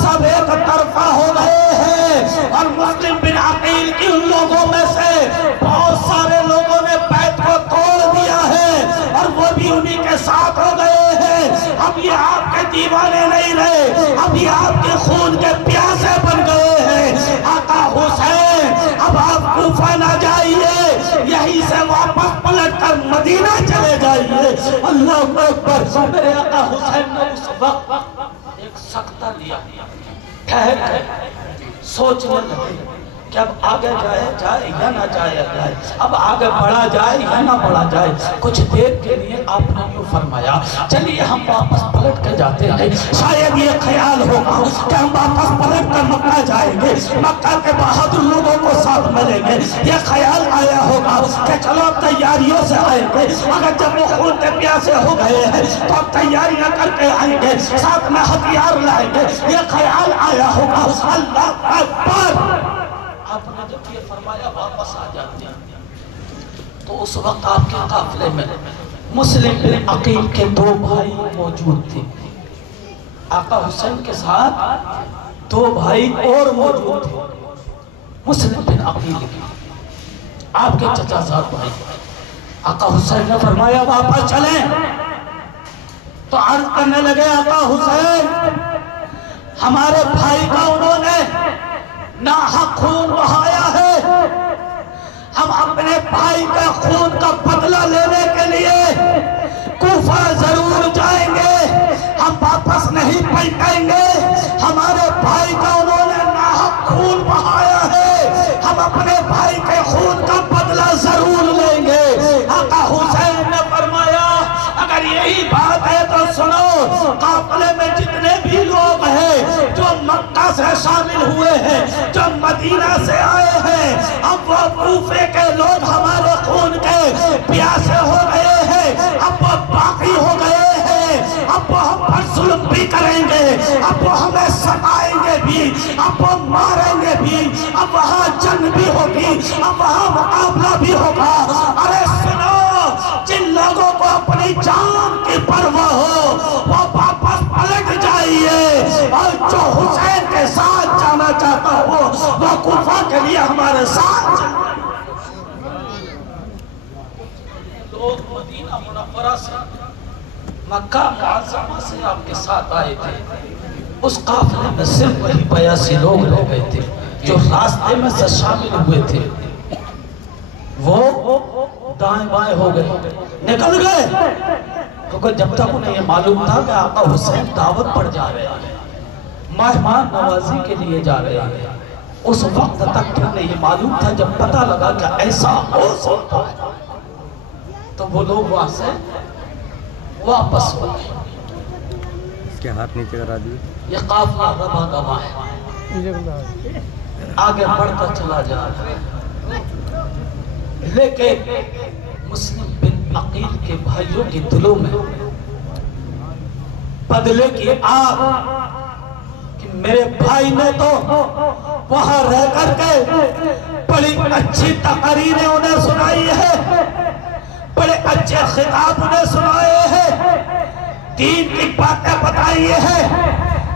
سب ایک طرفہ ہو گئے ہیں، اور مسلم بن عقیل کی ان لوگوں میں سے بہت سارے لوگوں نے بیعت کو توڑ دیا ہے اور وہ بھی انہی کے ساتھ ہو گئے ہیں۔ اب یہ آپ کے دیوانے نہیں رہے، اب یہ آپ کے خون کے پیاسے بن گئے ہیں۔ آقا حسین اب آپ کوفہ نہ جائیے، یہیں سے واپس پلٹ کر مدینہ چلے جائیے۔ اللہ اکبر۔ میرے آقا حسین نے اس وقت ایک سکتہ لیا، ٹھہر گئے، سوچنے لگے کہ اب آگے جائے یا نہ جائے، اب آگے بڑھا جائے یا نہ بڑھا جائے۔ کچھ دیر کے لیے آپ نے یوں فرمایا چلیے ہم واپس پلٹ کے جاتے ہیں، شاید یہ خیال ہوگا کہ ہم واپس پلٹ کر مکہ جائیں گے، مکہ کے بہادر لوگوں کو ساتھ ملیں گے۔ یہ خیال آیا ہوگا کہ چلو اب تیاریوں سے آئیں گے، اگر جب وہ خون کے پیاسے ہو گئے ہیں تو اب تیاریاں کر کے آئیں گے، ساتھ میں ہتھیار لائیں گے۔ یہ خیال آیا ہوگا۔ اللہ اکبر۔ آپ نے جب یہ فرمایا واپس آ جاتے ہیں تو اس وقت آپ کے قافلے میں مسلم بن عقیل کے دو بھائی موجود تھے، آقا حسین کے ساتھ دو بھائی اور موجود تھے مسلم بن عقیل کے، آپ کے چچا زاد بھائی۔ آقا حسین نے فرمایا واپس چلیں، تو عرض کرنے لگے آقا حسین ہمارے بھائی کا انہوں نے ناحق خون بہایا ہے، ہم اپنے بھائی کا خون کا بدلہ لینے کے لیے کوفہ ضرور جائیں گے، ہم واپس نہیں پلٹیں گے۔ ہمارے بھائی کا انہوں نے ناحق خون بہایا ہے، ہم اپنے بھائی کے خون کا بدلہ ضرور لیں گے۔ آقا حسین نے فرمایا اگر یہی بات ہے تو سنو، قافلے میں جتنے بھی لوگ ہیں جو مکہ سے شامل ہوئے ہیں، جو مدینہ سے آئے ہیں، اب وہ کوفے کے لوگ ہمارے خون کے پیاسے ہو گئے ہیں، اب وہ باقی ہو گئے ہیں، اب وہ ہم پر ظلم بھی کریں گے، اب وہ ہمیں ستائیں گے بھی۔ بھی، اب وہ ماریں گے بھی، اب وہاں جنگ بھی ہوگی، اب وہاں مقابلہ بھی ہوگا۔ ارے سنو، جن لوگوں کو اپنی جان کی پرواہ ہو وہ واپس پلٹ جائیے، اور جو حسین کے ساتھ جانا چاہتا ہو وہ کوفہ کے لیے ہمارے ساتھ جائے۔ لوگ مدینہ منورہ سے، مکہ معظمہ سے آپ کے ساتھ آئے تھے، اس قافلے میں صرف وہی 82 لوگ رہ گئے تھے جو راستے میں سے شامل ہوئے تھے، وہ دائیں بائیں ہو گئے، نکل گئے، کیونکہ جب تک انہیں یہ معلوم تھا کہ آقا حسین دعوت پر جا رہے ہیں، مہمان نوازی کے لیے جا رہے ہیں، اس وقت تک تو انہیں یہ معلوم تھا، جب پتہ لگا کہ ایسا ہو سکتا ہے تو وہ لوگ وہاں سے واپس ہو گئے۔ اس کے ہاتھ نیچے کرا دیے۔ یہ قافلہ ربا دبا ہے، آگے بڑھتا چلا جا رہا ہے، لیکن مسلم بن عقیل کے بھائیوں کے دلوں میں بدلے کی آگ کہ میرے بھائی نے تو وہاں رہ کر کے بڑی اچھی تقریریں انہیں سنائی ہے، بڑے اچھے خطاب انہیں سنائے ہیں، دین کی باتیں بتائی ہیں،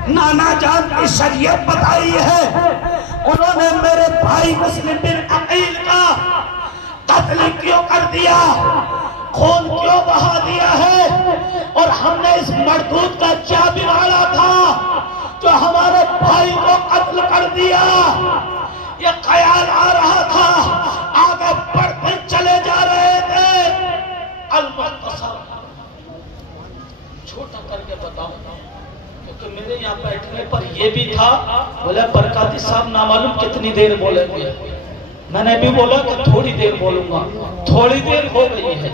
نانا جان کی شریعت بتائی ہے، انہوں نے میرے بھائی مسلم بن عقیل کا قتل کیوں کر دیا، خون کیوں بہا دیا ہے، اور ہم نے اس مردود کا کیا بگاڑا تھا جو ہمارے بھائی کو قتل کر دیا۔ یہ خیال آ رہا تھا، آگے بڑھتے چلے جا رہے تھے۔ البتہ چھوٹا کر کے بتاؤں کیونکہ میرے یہاں بیٹھنے پر یہ بھی تھا، بولے برکاتی صاحب نامعلوم کتنی دیر بولیں گے، میں نے بھی بولا کہ تھوڑی دیر بولوں گا، تھوڑی دیر ہو گئی ہے،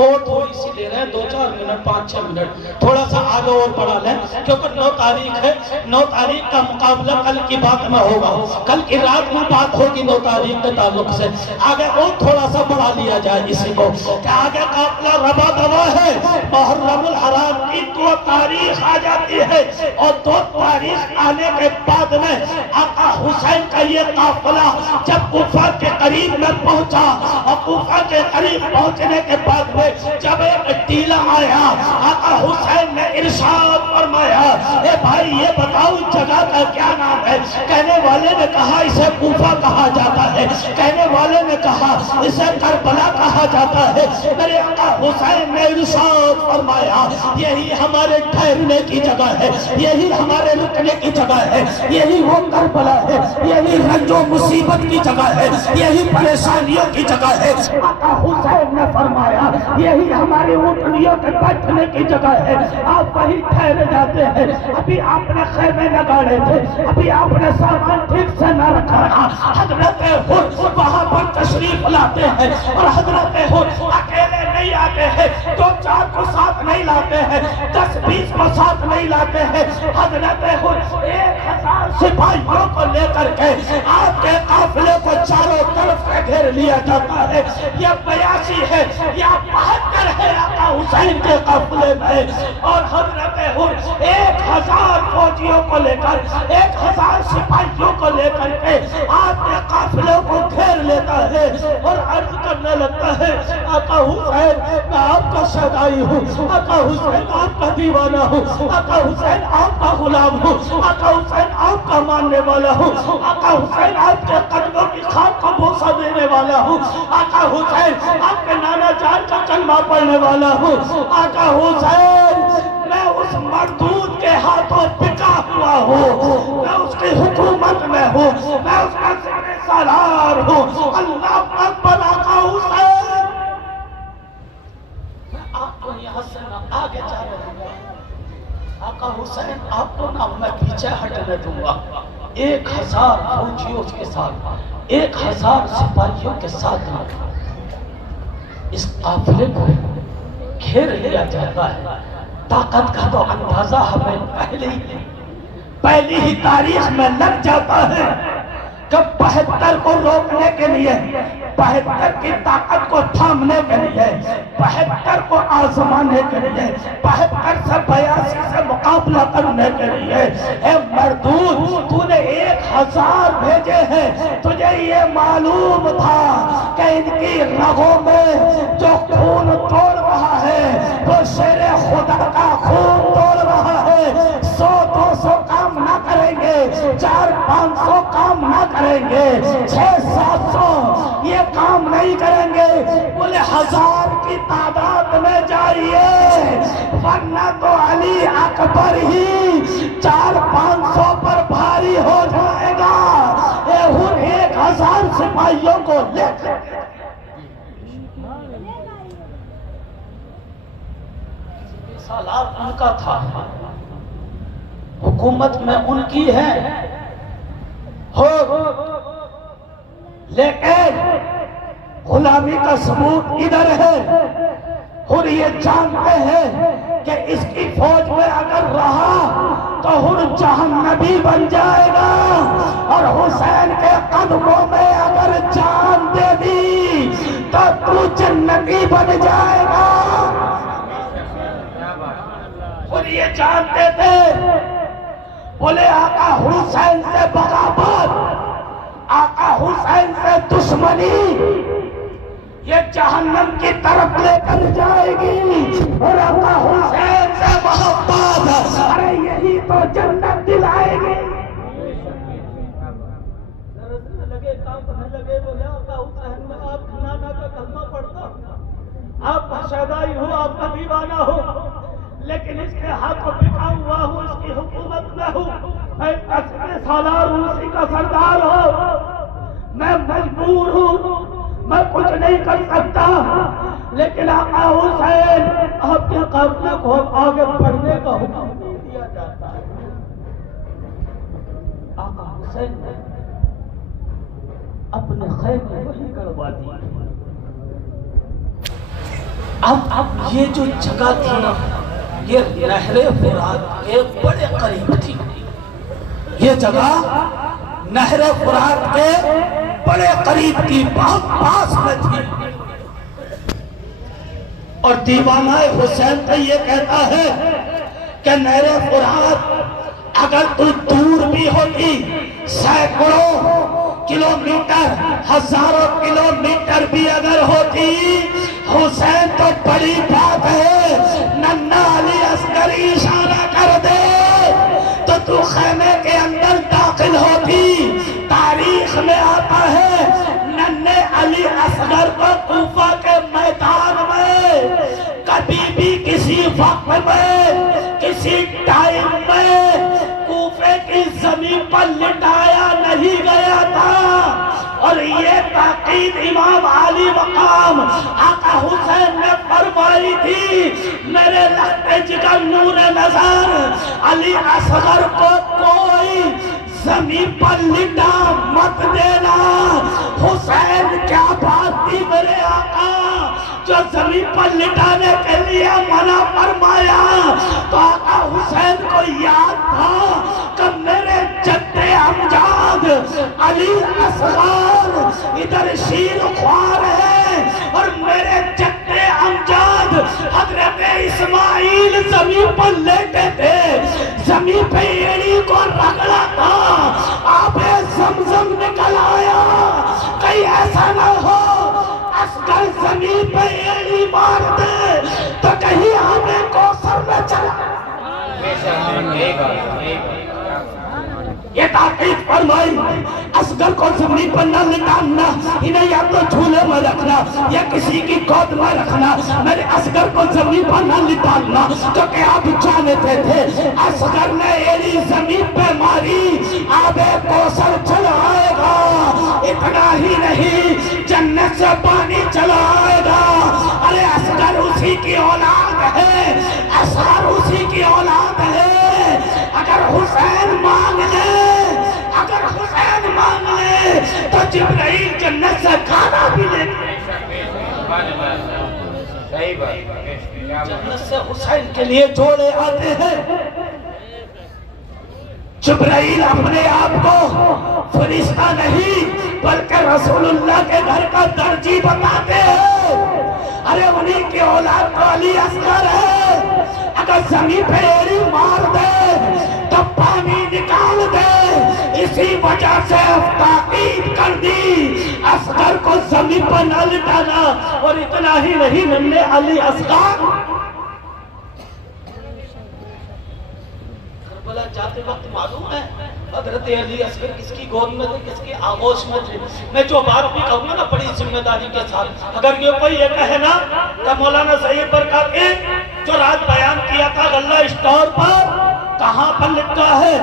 اور تھوڑی سی دیر ہے، 2-4 منٹ 5-6 منٹ تھوڑا سا آگے اور بڑھا لیں، کیونکہ 9 تاریخ ہے، 9 تاریخ کا مقابلہ کل کی بات میں ہوگا، کل کی رات میں بات ہوگی 9 تاریخ کے تعلق سے، آگے اور تھوڑا سا بڑھا لیا جائے اسی کو کہ آگے قافلہ ربا دبا ہے، محرم الحرام کی 2 تاریخ آ جاتی ہے، اور 2 تاریخ آنے کے بعد میں آقا حسین کا یہ قافلہ جب کوفہ کے قریب میں پہنچا، اور کوفہ کے قریب پہنچنے کے بعد جب ایک ٹیلا آیا، آقا حسین نے ارشاد فرمایا، اے بھائی یہ بتاؤ جگہ کا کیا نام ہے؟ کہنے والے نے کہا اسے کوفہ کہا جاتا ہے، کہنے والے نے کہا اسے کربلا کہا جاتا ہے۔ میرے آقا حسین نے ارشاد فرمایا، یہی ہمارے ٹھہرنے کی جگہ ہے، یہی ہمارے رکنے کی جگہ ہے، یہی وہ کربلا ہے، یہی رنج و مصیبت کی جگہ ہے، یہی پریشانیوں کی جگہ ہے۔ آقا حسین نے فرمایا یہی ہماری اونٹنیوں کے بیٹھنے کی جگہ ہے، آپ وہیں ٹھہر جاتے ہیں۔ ابھی آپ نے خیمے نہ گاڑے تھے، ابھی آپ نے سامان ٹھیک سے نہ رکھا تھا، حضرت حر وہاں پر تشریف لاتے ہیں، اور حضرت حر اکیلے نہیں آتے ہیں، 2-4 کو ساتھ نہیں لاتے ہیں، 10-20 کو ساتھ نہیں لاتے ہیں، حضرت حر 1000 سپاہیوں کو لے کر کے آپ کے قافلے کو چاروں طرف سے گھیر لیا جاتا ہے۔ یہ 82 ہے یا 72 ہے آقا حسین کے قافلے میں، اور حضرت حر 1000 فوجیوں کو لے کر 1000 سپاہیوں کو لے کر کے آپ کے قافلے کو گھیر لیتا ہے، اور عرض کرنے لگتا ہے آقا حسین میں آپ کا شہدائی ہوں، آقا حسین آپ کا دیوانہ ہوں، آقا حسین آپ کا غلام ہوں، آقا حسین آپ کا ماننے والا ہوں، آقا حسین آپ کے قدموں کی خاک کو بوسہ دینے والا ہوں، آقا حسین آپ کے نانا جان کا کلمہ پڑھنے والا ہوں، آقا حسین میں اس مردود کے ہاتھوں پکا ہوا ہوں، میں اس کی حکومت میں ہوں، میں اس کا ذمہ سالار ہوں۔ اللہ اکبر آقا حسین، میں آپ کو یہاں سے نہ آگے جا رہا ہوں، آقا حسین آپ کو نہ میں پیچھے ہٹنے دوں گا۔ 1000 فوجیوں کے ساتھ 1000 سپاہیوں کے ساتھ اس قافلے کو گھیر لیا جاتا ہے۔ طاقت کا تو اندازہ ہمیں پہلی ہی تاریخ میں لگ جاتا ہے کہ 72 کو روکنے کے لیے، 72 کی طاقت کو تھامنے کے لیے، 72 کو آزمانے کے لیے، 72 سے 82 سے مقابلہ کرنے کے لیے، اے مردود تو نے 1000 بھیجے ہیں، تجھے یہ معلوم تھا کہ ان کی رگوں میں جو خون توڑ رہا ہے وہ شیر خدا کا خون توڑ رہا ہے۔ 100-200 کام نہ کریں گے، 400-500 کام نہ کریں گے، 600-700 یہ کام نہیں کریں گے، بولے 1000 کی تعداد میں جائیے، ورنہ تو علی اکبر ہی 400-500 پر بھاری ہو جائے گا۔ ایہور 1000 سپاہیوں کو لے سالار ان کا تھا، حکومت میں ان کی ہے ہو، لیکن غلامی کا ثبوت ادھر ہے۔ اور یہ جانتے ہیں کہ اس کی فوج میں اگر رہا تو ہر جہنمی بن جائے گا، اور حسین کے قدموں میں اگر جان دے دی تو تو جنتی بن جائے گا۔ اور یہ جانتے تھے، بولے آقا حسین سے بغاوت، آقا حسین سے دشمنی یہ جہنم کی طرف لے کر جائے گی، اور آقا حسین سے محبت ارے یہی تو جنت دلائے گی۔ لگے کام کرنے لگے، بولے آقا حسین میں آپ نانا کا کلمہ پڑھتا، آپ کا شہدائی ہو، آپ کا دیوانہ ہو، لیکن اس کے حق بکا ہوا ہوں، اس کی حکومت میں ہوں، میں 10 سالار ہوں، اسی کا سردار ہوں، میں مجبور ہوں، میں کچھ نہیں کر سکتا، لیکن آقا حسین آپ کے قافلے کو آگے بڑھنے کا حکم نہیں دیا جاتا ہے۔ آقا حسین نے اپنے خیمے وہی کروا دی۔ اب یہ جو جگہ تھی نا، یہ نہر فرات کے بڑے قریب تھی، یہ جگہ نہر فرات کے بڑے قریب کی، بہت پاس میں تھی۔ اور دیوانہ حسین تو یہ کہتا ہے کہ نہر فرات اگر تو دور بھی ہوتی، سینکڑوں کلومیٹر، ہزاروں کلومیٹر بھی اگر ہوتی، حسین تو بڑی بات ہے، ننھا علی عسکری اشارہ کر دے تو خیمے کے اندر داخل ہوتی۔ تاریخ میں آتا ہے ننھے علی اصغر کو کوفہ کے میدان میں کبھی بھی کسی وقت میں، کسی ٹائم میں کوفے کی زمین پر لٹایا نہیں گیا تھا، اور یہ تاکید امام علی مقام آقا حسین نے فرمائی تھی، میرے لہتے جگر نور نظر علی اصغر کو کوئی زمین پر لٹا مت دینا۔ حسین کیا بات تھی میرے آقا جو زمین پر لٹانے کے لیے منع فرمایا، تو آقا حسین کو یاد تھا کہ میرے جد امجاد علی اصغر ادھر شیر خوار ہے، اور میرے جد امجاد حضرت اسماعیل زمین پر لیٹے تھے، زمین پہ ایڑی کو رگڑا تھا، آب زمزم نکل آیا، کہیں ایسا نہ ہو اصغر زمین پہ ایڑی مار دے تو کہیں ہمیں کوثر میں چلا۔ یہ تاکید فرمائی، اصغر کو زمین پر نہ لٹانا، انہیں یا تو جھولے میں رکھنا یا کسی کی گود میں رکھنا، میرے اصغر کو زمین پر نہ لٹانا، کیونکہ آپ جانتے تھے اصغر نے ایڑی زمین پہ ماری، آب کوثر چلا آئے گا، اتنا ہی نہیں جنت سے پانی چلا آئے گا۔ ارے اصغر اسی کی اولاد ہے، اصغر اسی کی اولاد ہے۔ اگر حسین مانگ لے، اگر حسین مانگ لے تو جبرائیل جنت سے کھانا بھی لے، جنت سے حسین کے لیے جوڑے آتے ہیں۔ جبرائیل اپنے آپ کو فرشتہ نہیں بلکہ رسول اللہ کے گھر کا درجی بتاتے ہیں۔ ارے انہی کی اولاد تو علی اصغر ہے، اگر زمین پہ ایڑی مار دے تو پانی نکال دے، اس اسی وجہ سے تاکید کر دی، اصغر کو زمین پر نہ لٹانا۔ اور اتنا ہی نہیں، ہم نے علی اصغر کربلا جاتے وقت معلوم ہے حضرت علی اصغر کس کی گود میں تھے، کس کی آغوش میں تھے۔ میں جو بات بھی کہوں گا نا بڑی ذمہ داری کے ساتھ، اگر یہ کوئی یہ کہے نا کہ مولانا ظہیر برکات نے جو رات بیان کیا تھا غلہ اسٹور پر کہاں پر لکھا ہے،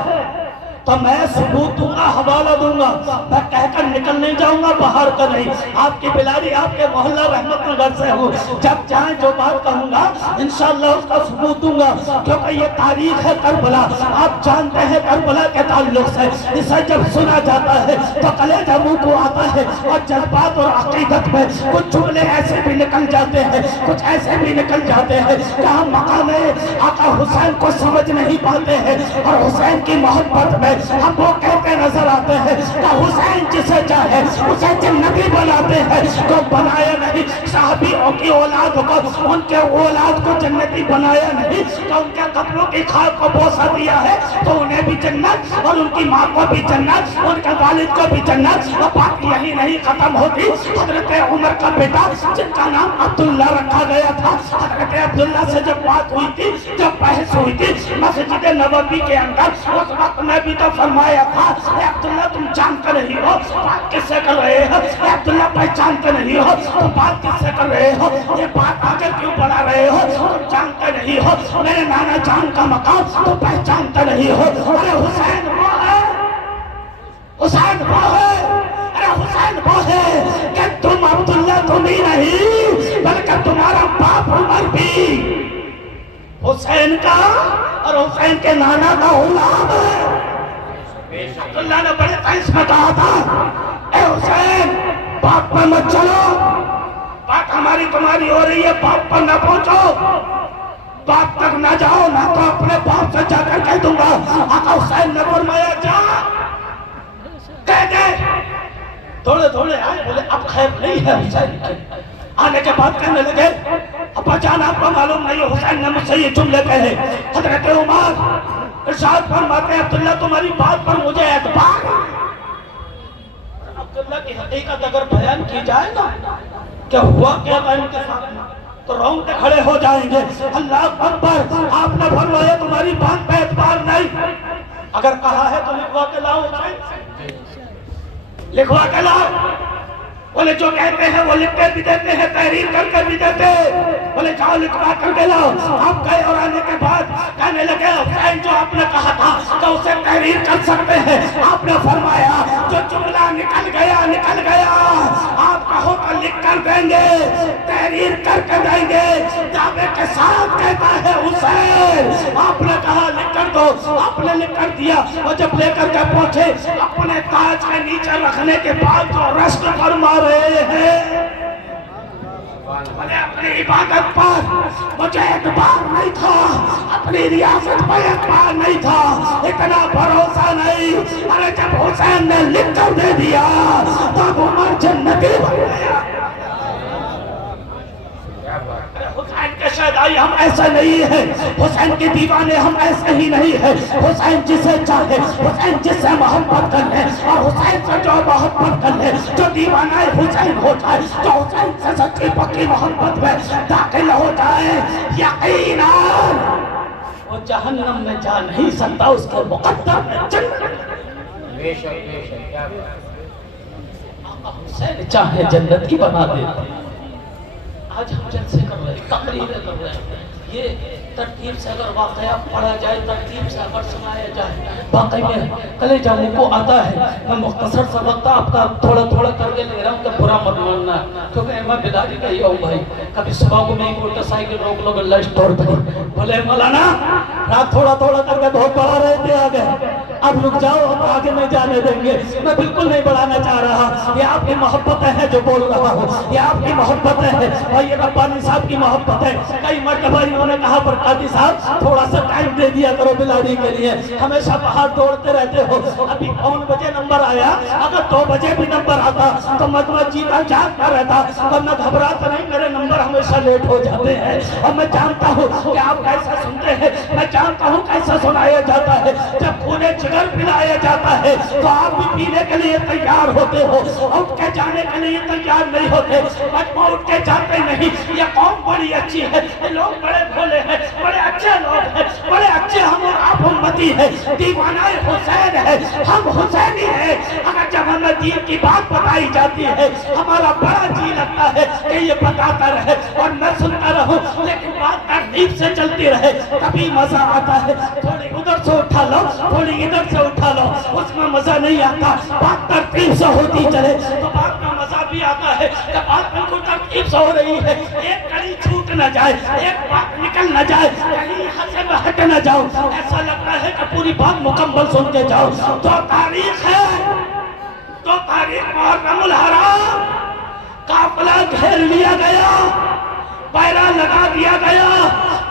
تو میں ثبوت دوں گا، حوالہ دوں گا، میں کہہ کر نکل نہیں جاؤں گا باہر کا نہیں۔ آپ کی بلاری آپ کے محلہ رحمت نگر سے ہوں، جب چاہیں جو بات کہوں گا انشاءاللہ اس کا ثبوت دوں گا، کیونکہ یہ تاریخ ہے کربلا، آپ جانتے ہیں کربلا کے تعلق سے اسے جب سنا جاتا ہے تو کلیجہ منہ کو آتا ہے، اور جذبات اور عقیدت میں کچھ جملے ایسے بھی نکل جاتے ہیں، کچھ ایسے بھی نکل جاتے ہیں کہ ہم مقام آقا حسین کو سمجھ نہیں پاتے ہیں، اور حسین کی محبت میں ہم وہ کہتے نظر آتے ہیں کہ حسین جسے چاہے اسے جنتی بناتے ہیں، تو بنایا نہیں صحابیوں کی اولاد کو، ان کے اولاد کو جنتی بنایا نہیں، تو ان کے قبروں کی خاک کو بوسہ دیا ہے تو انہیں بھی جنت، اور ان کی ماں کو بھی جنت، ان کے والد کو بھی جنت۔ اور بات یہی نہیں ختم ہوتی، حضرت عمر کا بیٹا جن کا نام عبداللہ رکھا گیا تھا، حضرت عبداللہ سے جب بات ہوئی تھی، جب بحث ہوئی تھی مسجد نبوی کے اندر، اس وقت میں بھی تو فرمایا تھا اے عبداللہ تم جانتے نہیں ہو بات کس سے کر رہے ہو، اے عبداللہ پہچانتے نہیں ہو تم بات کس سے کر رہے ہو، یہ بات آگے کیوں بڑھا رہے ہو، تم جانتے نہیں ہو میرے نانا جان کا مقام تم پہچانتے نہیں ہو۔ ارے حسین وہ ہے، حسین وہ ہے، ارے حسین وہ ہے کہ تم عبداللہ تم ہی نہیں بلکہ تمہارا باپ عمر بھی حسین کا اور حسین کے نانا کا غلام ہے۔ اللہ نے بڑے فیص میں کہا تھا اے حسین باپ پر مت چلو، بات ہماری تمہاری ہو رہی ہے، باپ پر نہ پہنچو، باپ تک نہ جاؤ، نہ تو اپنے باپ سے جا کر کہہ دوں گا۔ آقا حسین نے فرمایا جا کہہ دے، تھوڑے تھوڑے آئے بولے اب خیر نہیں ہے حسین کی، آنے کے بعد کہنے لگے ابا جان آپ کو معلوم نہیں حسین نے مجھ سے یہ جملے کہے۔ حضرت عمر ارشاد فرماتے ہیں عبداللہ تمہاری بات پر مجھے اعتبار، عبداللہ کی حقیقت اگر بیان کی جائے نا کہ ہوا کیا تھا ان کے ساتھ تو رونگٹے کھڑے ہو جائیں گے۔ اللہ اکبر، آپ نے فرمایا تمہاری بات پہ اعتبار نہیں، اگر کہا ہے تو لکھوا کے لاؤ حسین، لکھوا کے لاؤ۔ بولے جو کہتے ہیں وہ لکھ کے بھی دیتے ہیں، تحریر کر کے بھی دیتے ہیں، بولے جاؤ لکھوا کر کے لاؤ۔ آپ گئے اور آنے کے بعد کہنے لگے حسین جو آپ نے کہا تھا تو اسے تحریر کر سکتے ہیں، آپ نے فرمایا جو جملہ نکل گیا نکل گیا، آپ کہو تو لکھ کر دیں گے، تحریر کر کے دیں گے، دعوے کے ساتھ کہتا ہے حسین، آپ نے کہا لکھ کر دو، آپ نے لکھ کر دیا۔ اور جب لے کر کے پہنچے اپنے تاج کے نیچے رکھنے کے بعد جو رشک فرما رہے ہیں، بولے اپنی عبادت پر مجھے اعتبار نہیں تھا، اپنی ریاست پر اعتبار نہیں تھا، اتنا بھروسہ نہیں۔ ارے جب حسین نے لکھ کر دے دیا تب عمر جنتی بن گیا۔ حسین کے شہدائی ہم ایسے نہیں ہیں، حسین کے دیوانے ہم ایسے ہی نہیں ہیں۔ حسین جسے چاہے، حسین جس سے محبت کر لے، اور حسین سے جو محبت کر لے، جو دیوانہ حسین ہو جائے، جو حسین سے سچی پکی محبت میں داخل ہو جائے، یقیناً وہ جہنم میں جا نہیں سکتا، اس کے مقدر میں جنت۔ بے شک بے شک، کیا آقا حسین چاہے جنتی بنا دیتے۔ آج ہم جلسے کر رہے ہیں، تقریریں کر رہے ہیں، یہ ترتیب سے اگر واقعہ پڑھا جائے، ترتیب سے اگر سنایا جائے، واقعی میں کلیجہ منہ کو آتا ہے۔ میں مختصر سا وقت آپ کا تھوڑا تھوڑا کر کے لے رہا ہوں کہ برا مت ماننا، کیونکہ میں بیداری کا ہی ہوں بھائی۔ کبھی صبح کو میں موٹر سائیکل روک لوگ اللہ اسٹور پہ، بولے مولانا رات تھوڑا تھوڑا کر کے بہت بڑھا رہے تھے آگے، اب رک جاؤ ہم آگے نہیں جانے دیں گے۔ میں بالکل نہیں بڑھانا چاہ رہا، یہ آپ کی محبت ہے جو بول رہا ہوں، یہ آپ کی محبت ہے اور یہ ربانی صاحب کی محبت ہے۔ کئی مرتبہ انہوں نے کہا پر قاضی صاحب تھوڑا سا ٹائم دے دیا کرو بلاری کے لیے، ہمیشہ باہر دوڑتے رہتے ہو۔ ابھی 9 بجے نمبر آیا، اگر 2 بجے بھی نمبر آتا تو مجمع جیتا جاگتا رہتا، ورنہ گھبراتا نہیں، میرے نمبر ہمیشہ لیٹ ہو جاتے ہیں۔ اور میں جانتا ہوں کہ آپ کیسا سنتے ہیں، میں جانتا ہوں کیسا سنایا جاتا ہے، جب خون جگر پلایا جاتا ہے ہے تو آپ بھی پینے کے لیے تیار ہوتے ہو، اٹھ کے جانے کے لیے تیار نہیں ہوتے، مجمع اٹھ کے جاتے نہیں۔ یہ قوم بڑی اچھی ہے، یہ لوگ بڑے بھولے ہیں، بڑے اچھے لوگ ہیں، بڑے اچھے ہم اور آپ امتی ہیں، دیوانہ حسین ہے، ہم حسینی ہیں۔ اگر جب ہمیں دین کی بات بتائی جاتی ہے ہمارا بڑا جی لگتا ہے کہ یہ بتاتا رہے اور میں سنتا رہوں، لیکن بات ترتیب سے چلتی رہے تبھی مزہ آتا ہے۔ تھوڑی ادھر سے اٹھا لو، تھوڑی ادھر سے اٹھا لو، اس میں مزہ نہیں آتا۔ بات ترتیب سے ہوتی چلے تو بات میں مزہ بھی آتا ہے۔ جب بات بالکل ترتیب سے ہو رہی ہے، ایک کڑی چھوٹ نہ جائے، ایک بات نکل نہ جائے، کہیں یہاں سے ہٹ نہ جاؤ، ایسا لگتا ہے کہ پوری بات مکمل سن کے جاؤ۔ تو تاریخ ہے، تو تاریخ محرم الحرام، قافلہ گھیر لیا گیا، پہرا لگا دیا گیا،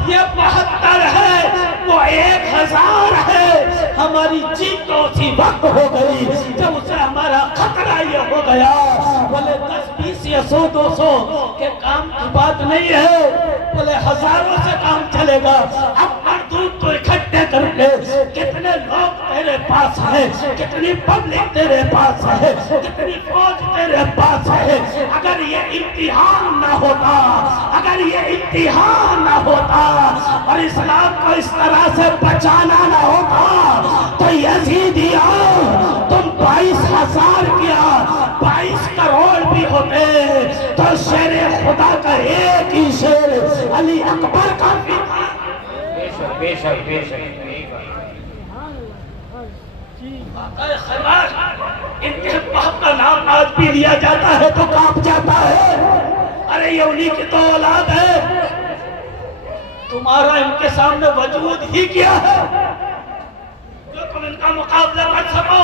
یہ 72 ہے، وہ 1000 ہے۔ ہماری جیت تو اسی وقت ہو گئی جب اسے ہمارا خطرہ یہ ہو گیا۔ بولے 10 20 یا 100 200 کے کام کی بات نہیں ہے، بولے ہزاروں سے کام چلے گا۔ اب مردود تو اکٹھے کر کے کتنے لوگ تیرے پاس ہیں، کتنی پبلک تیرے پاس ہے، کتنی فوج تیرے پاس ہے۔ اگر یہ امتحان نہ ہوتا، اگر یہ امتحان نہ ہوتا اور اسلام کو اس طرح سے بچانا نہ ہوتا تو یزیدیوں تم 22,000 کیا 22 کروڑ بھی ہوتے تو شیر خدا کا ایک ہی شیر علی اکبر کا بھی تھا۔ بے شک بے شک واقعہ خیبر ان کے باپ کا نام آج بھی لیا جاتا ہے تو کانپ جاتا ہے۔ ارے یہ انہی کی تو اولاد ہے، تمہارا ان کے سامنے وجود ہی کیا ہے جو تم ان کا مقابلہ کر سکو؟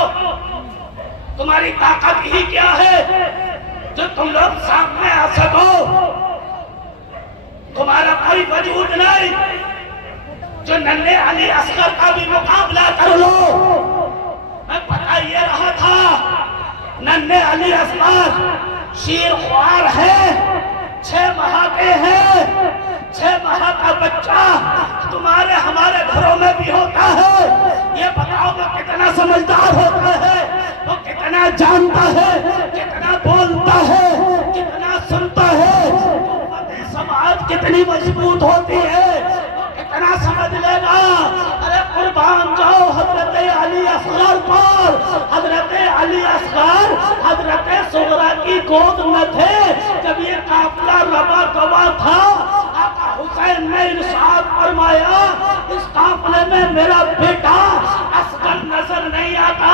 تمہاری طاقت ہی کیا ہے جو تم لوگ سامنے آ سکو؟ تمہارا کوئی وجود نہیں جو ننھے علی اصغر کا بھی مقابلہ کر لو۔ میں بتا یہ رہا تھا ننھے علی اصغر شیر خوار ہے، 6 ماہ کے ہیں، 6 ماہ کا بچہ تمہارے ہمارے گھروں میں بھی ہوتا ہے۔ یہ بتاؤ وہ کتنا سمجھدار ہوتا ہے، وہ کتنا جانتا ہے، کتنا بولتا ہے، کتنا سنتا ہے، قوت سماعت کتنی مضبوط ہوتی ہے، وہ کتنا سمجھ لے گا۔ ارے قربان جاؤ حضرت علی اصغر پر۔ حضرت علی اصغر حضرت صغرا کی گود میں تھے جب یہ قافلہ روا گوا تھا۔ آقا حسین نے ارشاد فرمایا اس قافلے میں میرا بیٹا اصغر نظر نہیں آتا،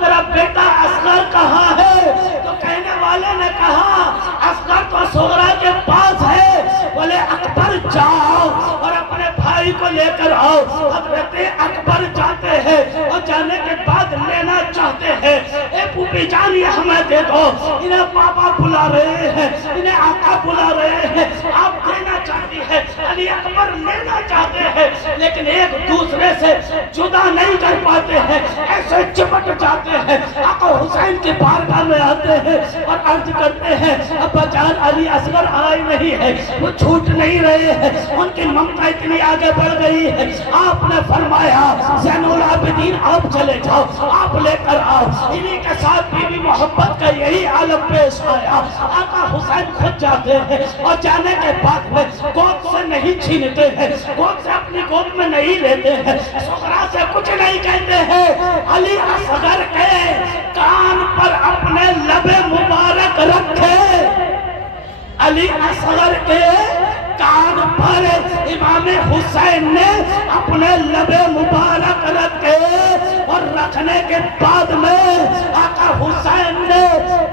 میرا بیٹا اصغر کہاں ہے؟ تو کہنے والے نے کہا اصغر تو صغرا کے پاس ہے۔ بولے اکبر جاؤ اور اپنے بھائی کو لے کر آؤ۔ حضرت اکبر جاتے ہیں اور جانے کے بعد لینا چاہتے ہیں، اے پھوپھی جان یہ ہمیں دے دو، انہیں بابا بلا رہے ہیں، انہیں آقا بلا رہے ہیں، آپ دینا چاہتی ہے۔ علی اکبر لینا چاہتے ہیں لیکن ایک دوسرے سے جدا نہیں کر پاتے ہیں، ایسے چپٹ جاتے ہیں۔ آقا حسین کی بارگاہ میں آتے ہیں اور عرض کرتے ہیں ابا جان علی اصغر آئے نہیں ہے، وہ چھوٹ نہیں رہے ہیں، ان کی ممتا اتنی آگے بڑھ گئی ہے۔ آپ نے فرمایا زین العابدین آپ چلے جاؤ، آپ لے کر آؤ۔ انہی کے ساتھ بھی محبت کا یہی عالم پیش آیا۔ آقا حسین خود جاتے ہیں اور جانے کے بعد میں گود سے نہیں چھینتے ہیں، گود سے اپنی گود میں نہیں لیتے ہیں، صغرا سے کچھ نہیں کہتے ہیں۔ علی اصغر کے کان پر اپنے لب مبارک رکھے، علی اصغر کے کان پر امام حسین نے اپنے لب مبارک رکھے اور رکھنے کے بعد میں آقا حسین نے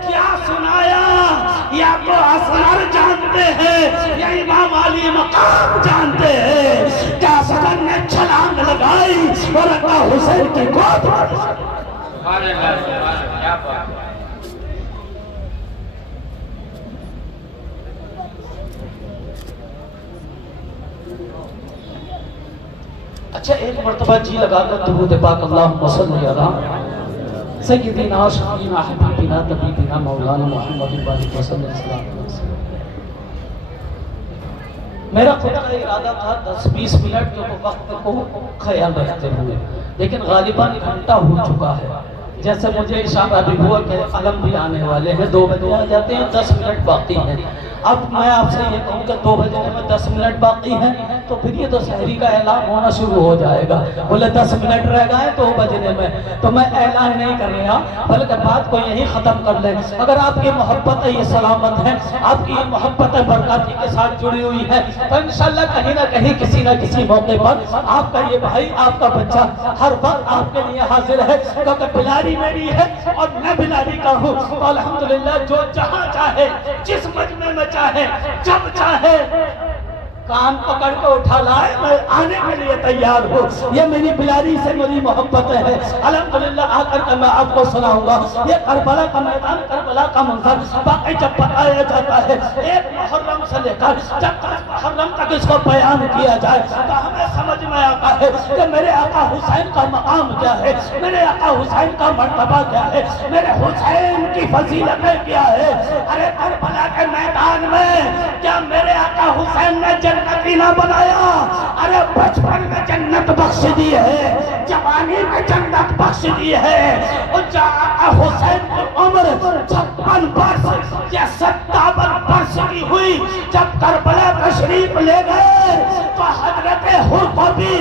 کیا سنایا؟ یا تو اصغر جانتے ہیں یا امام علی مقام جانتے ہیں کہ اصغر نے چھلانگ لگائی اور آقا حسین کی گود کیا بات ہے۔ اچھا ایک مرتبہ جی لگا کر درود پاک اللہم صلی علی سیدنا شفیعنا حبیبنا طبیبنا مولانا محمد صلی اللہ علیہ وسلم۔ میرا خود کا ارادہ تھا 10-20 منٹ کے وقت کو خیال رکھتے ہوئے، لیکن غالباً گھنٹہ ہو چکا ہے، جیسے مجھے اشارہ بھی ہوا کہ علم بھی آنے والے ہیں، 2 بجے آ جاتے ہیں، 10 منٹ باقی ہیں۔ اب میں آپ سے یہ کہوں کہ 2 بجے میں 10 منٹ باقی ہیں تو پھر یہ تو سحری کا اعلان ہونا شروع ہو جائے گا۔ بولے 10 منٹ رہ گئے 2 بجنے میں، تو میں اعلان نہیں کر رہا بلکہ بات کو یہی ختم کر لیں۔ اگر آپ کی محبت ہے یہ سلامت ہے، آپ کی یہ محبت برکاتی کے ساتھ جڑی ہوئی ہے، تو انشاءاللہ کہیں نہ کہیں کسی نہ کسی موقع پر آپ کا یہ بھائی، آپ کا بچہ ہر وقت آپ کے لیے حاضر ہے، کیونکہ بلاری میری ہے اور میں بلاری کا ہوں۔ تو الحمدللہ جو جہاں چاہے، جس مجمع میں چاہے، جب چاہے کان پکڑ کے اٹھا لائے، میں آنے کے لیے تیار ہوں۔ یہ میری بلاری سے میری محبت ہے۔ الحمدللہ آ کر کے میں آپ کو سناؤں گا یہ کربلا کا میدان، کربلا کا منظر باقی جب بتایا جاتا ہے 1 محرم سے لے کر جب 10 محرم تک اس کو بیان کیا جائے تو ہمیں سمجھ میں آتا ہے کہ میرے آقا حسین کا مقام کیا ہے، میرے آقا حسین کا مرتبہ کیا ہے، میرے حسین کی فضیلتیں کیا ہے۔ ارے کربلا کے میدان میں کیا میرے آقا حسین نے جنتی نہ بنایا؟ ارے بچپن میں جنت بخش دی ہے، جوانی میں جنت بخش دی ہے۔ اور حسین کی عمر 56 برس یا 57 برس کی ہوئی جب کربلا تشریف لے گئے تو حضرت حر کو بھی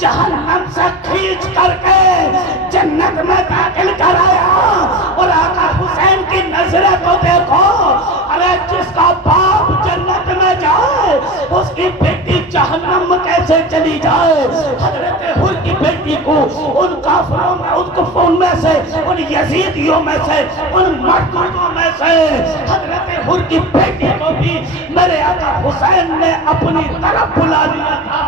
جہنم سے کھینچ کر کے جنت میں داخل کرایا۔ اور آقا حسین کی نظریں تو دیکھو، ارے جس کا باپ جنت میں جائے اس کی بیٹی جہنم کیسے چلی جائے؟ حضرت حر کی بیٹی کو ان کافروں میں، ان کفروں میں سے، ان یزیدیوں میں سے، ان مردوں میں سے حضرت حر کی بیٹی کو بھی میرے آقا حسین نے اپنی طرف بلا لیا تھا۔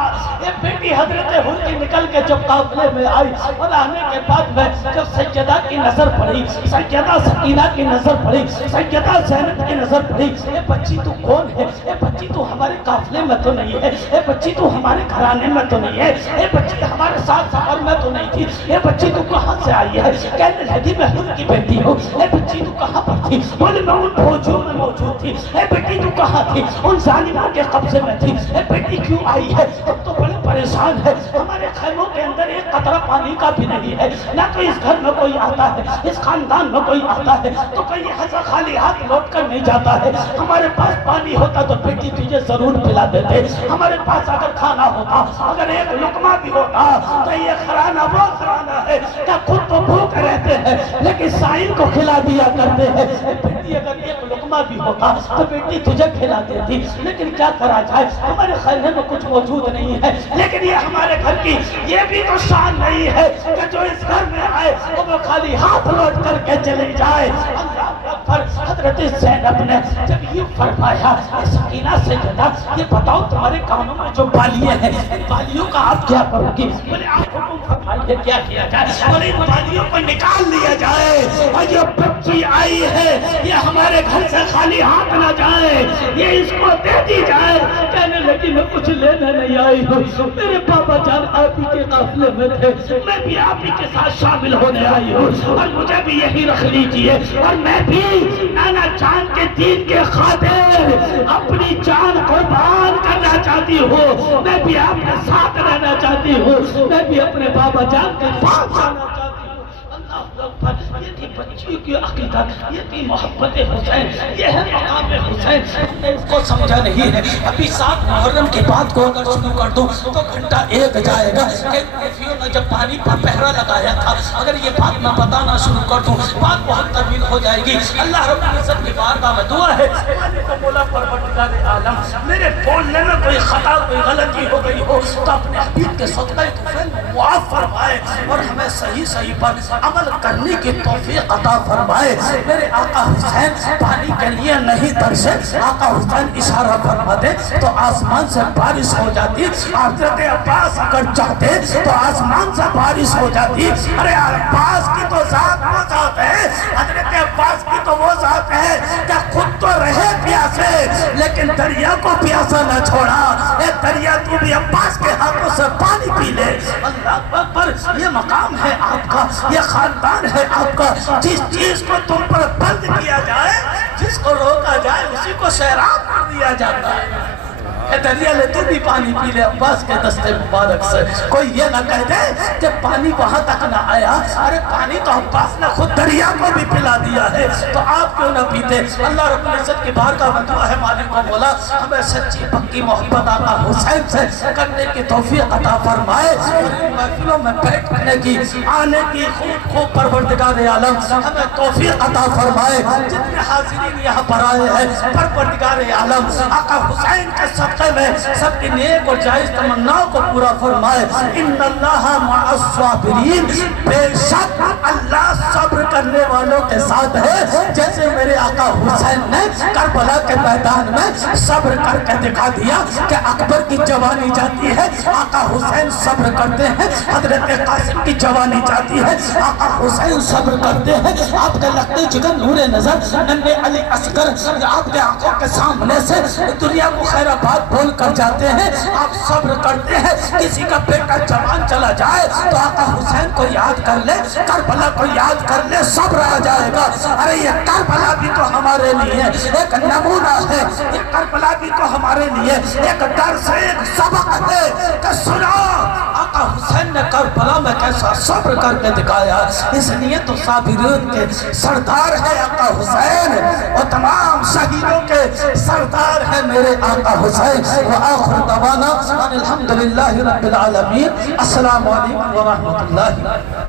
یہ بیٹی حضرت حر کی نکل کے جب قافلے میں آئی اور آنے کے بعد میں جب سیدہ کی نظر پڑی، سیدہ سکینہ کی نظر پڑی، سیدہ زینب کی نظر پڑی، اے بچی تو کون ہے؟ اے بچی تو ہمارے قافلے میں تو نہیں ہے، اے بچی تو ہمارے گھرانے میں تو نہیں ہے، اے بچی ہمارے ساتھ سفر میں تو نہیں تھی، اے بچی تو کہاں سے آئی ہے؟ کہنے لگی میں حر کی بیٹی ہوں۔ اے بچی تو کہاں پر تھی؟ بولے میں ان فوجوں میں موجود تھی۔ اے بیٹی تو کہاں تھی؟ ان ظالموں کے قبضے میں تھی۔ اے بیٹی کیوں آئی ہے؟ اب تو بڑے پریشان ہے، ہمارے خیموں کے اندر ایک قطرہ پانی کا بھی نہیں ہے، نہ تو اس گھر میں کوئی آتا ہے، اس خاندان میں کوئی آتا ہے تو کہیں ایسا خالی ہاتھ لوٹ کر نہیں جاتا ہے۔ ہمارے پاس پانی ہوتا تو بیٹی تجھے ضرور پلا دیتے، ہمارے پاس اگر کھانا ہوتا، اگر ایک لقمہ بھی ہوتا تو یہ خرانہ وہ خرانہ ہے کہ خود تو بھوک رہتے ہیں لیکن سائل کو کھلا دیا کرتے ہیں۔ بیٹی اگر ایک لقمہ بھی ہوتا تو بیٹی تجھے کھلا دیتی، لیکن کیا کرا جائے، ہمارے خیمے میں کچھ موجود نہیں ہے۔ لیکن یہ ہمارے گھر کی یہ بھی تو شان نہیں ہے کہ جو اس گھر میں آئے وہ خالی ہاتھ لوٹ کر کے چلی جائے۔ اللہ اکبر۔ حضرت زینب نے جب یہ فرمایا سکینہ سے جدا یہ بتاؤ تمہارے کانوں میں جو بالیاں ہیں ان بالیوں کا آپ کیا کرو گی؟ بولے آپ حکم فرمائیے کیا کیا جائے؟ بولے ان بالیوں کو نکال لیا جائے اور یہ بچی آئی ہے یہ ہمارے گھر سے خالی ہاتھ نہ جائے، یہ اس کو دے دی جائے۔ کہنے لگی میں کچھ لینے نہیں آئی ہوں، میرے پاپا جان آپ ہی کے قافلے میں تھے، میں بھی آپ ہی کے ساتھ شامل ہونے آئی ہوں اور مجھے بھی یہی رکھ لیجئے، اور میں بھی نانا جان کے دین کے خاطر اپنی جان قربان کرنا چاہتی ہوں، میں بھی آپ کے ساتھ رہنا چاہتی ہوں، میں بھی اپنے بابا جان کے پاس جانا چاہتی ہوں۔ اللہ اکبر۔ یہ تھی بچیوں کی عقیدت، یہ تھی محبت حسین، یہ ہے مقام حسین۔ میں اس کو سمجھا نہیں ہے۔ ابھی 7 محرم کی بات کو اگر شروع کر دوں تو گھنٹہ 1 جائے گا کہ نیفیوں نے جب پانی پر پہرا لگایا تھا، اگر یہ بات میں بتانا شروع کر دوں بات بہت طویل ہو جائے گی۔ اللہ رب العزت کی بارگاہ میں دعا ہے مالک مولا پروردگار عالم میرے بولنے میں کوئی خطا کوئی غلطی ہو گئی ہو تو اپنے حبیب کے صدقہ طفیل معاف فرمائے اور ہمیں صحیح صحیح پر عمل کرنے کی توفیق عطا فرمائے۔ میرے آقا حسین پانی کے لیے نہیں ترسے، آقا حسین اشارہ فرما دے تو آسمان سے بارش ہو جاتی، حضرت عباس اگر چاہتے تو آسمان سے بارش ہو جاتی۔ ارے عباس کی تو ذات وہ ذات ہے، حضرت عباس کی تو وہ ذات ہے کہ خود تو رہے پیاسے لیکن دریا کو پیاسا نہ چھوڑا۔ اے دریا تو بھی عباس کے ہاتھوں سے پانی پی لے۔ اللہ اکبر۔ یہ مقام ہے آپ کا، یہ خاندان ہے آپ کا۔ جس چیز کو تم پر بند کیا جائے، جس کو روکا جائے اسی کو سیراب کر دیا جاتا ہے۔ دریا لے تو بھی پانی پی لے عباس کے دستے مبارک سے. کوئی یہ نہ کہہ دے کہ پانی وہاں تک نہ آیا. ارے پانی تو عباس نے خود دریا کو بھی پلا دیا ہے, تو آپ کیوں نہ پیتے؟ اللہ رب العزت کی بارگاہ میں دعا ہے مالک و مولا ہمیں سچی پکی محبت آقا حسین سے کرنے کی توفیق عطا فرمائے, اور ان محفلوں میں بیٹھنے کی آنے کی خوب پروردگار عالم ہمیں توفیق عطا فرمائے. جتنے حاضرین یہاں پر آئے ہیں پروردگار عالم آقا حسین کے صدقے میں سب کی نیک اور جائز تمناؤں کو پورا فرمائے. ان اللہ مع الصابرین, بے شک اللہ صبر کرنے والوں کے ساتھ ہے. جیسے میرے آقا حسین نے کربلا کے میدان میں صبر کر کے دکھا دیا کہ اکبر کی جوانی جاتی ہے, آقا حسین صبر کرتے ہیں. حضرت قاسم کی جوانی جاتی ہے, آقا حسین صبر کرتے ہیں. آپ کے لگتے جگر نور نظر ننھے علی اصغر آپ کے آنکھوں کے سامنے سے دنیا کو خیر آباد بول کر جاتے ہیں, آپ صبر کرتے ہیں. کسی کا بیٹا جوان چلا جائے تو آقا حسین کو یاد کر لے, کربلا کو یاد کر لے, صبر آ جائے گا. ارے یہ کربلا بھی تو ہمارے لیے ایک نمونہ ہے, یہ کربلا بھی تو ہمارے لیے ایک درس ہے, ایک سبق ہے کہ سنا آقا حسین نے کربلا میں کیسا صبر کر کے دکھایا. اس لیے تو صابرین کے سردار ہے آقا حسین, اور تمام شہیدوں کے سردار ہے میرے آقا حسین. وآخر دعوانا الحمدللہ رب العالمین. السلام علیکم ورحمۃ اللہ.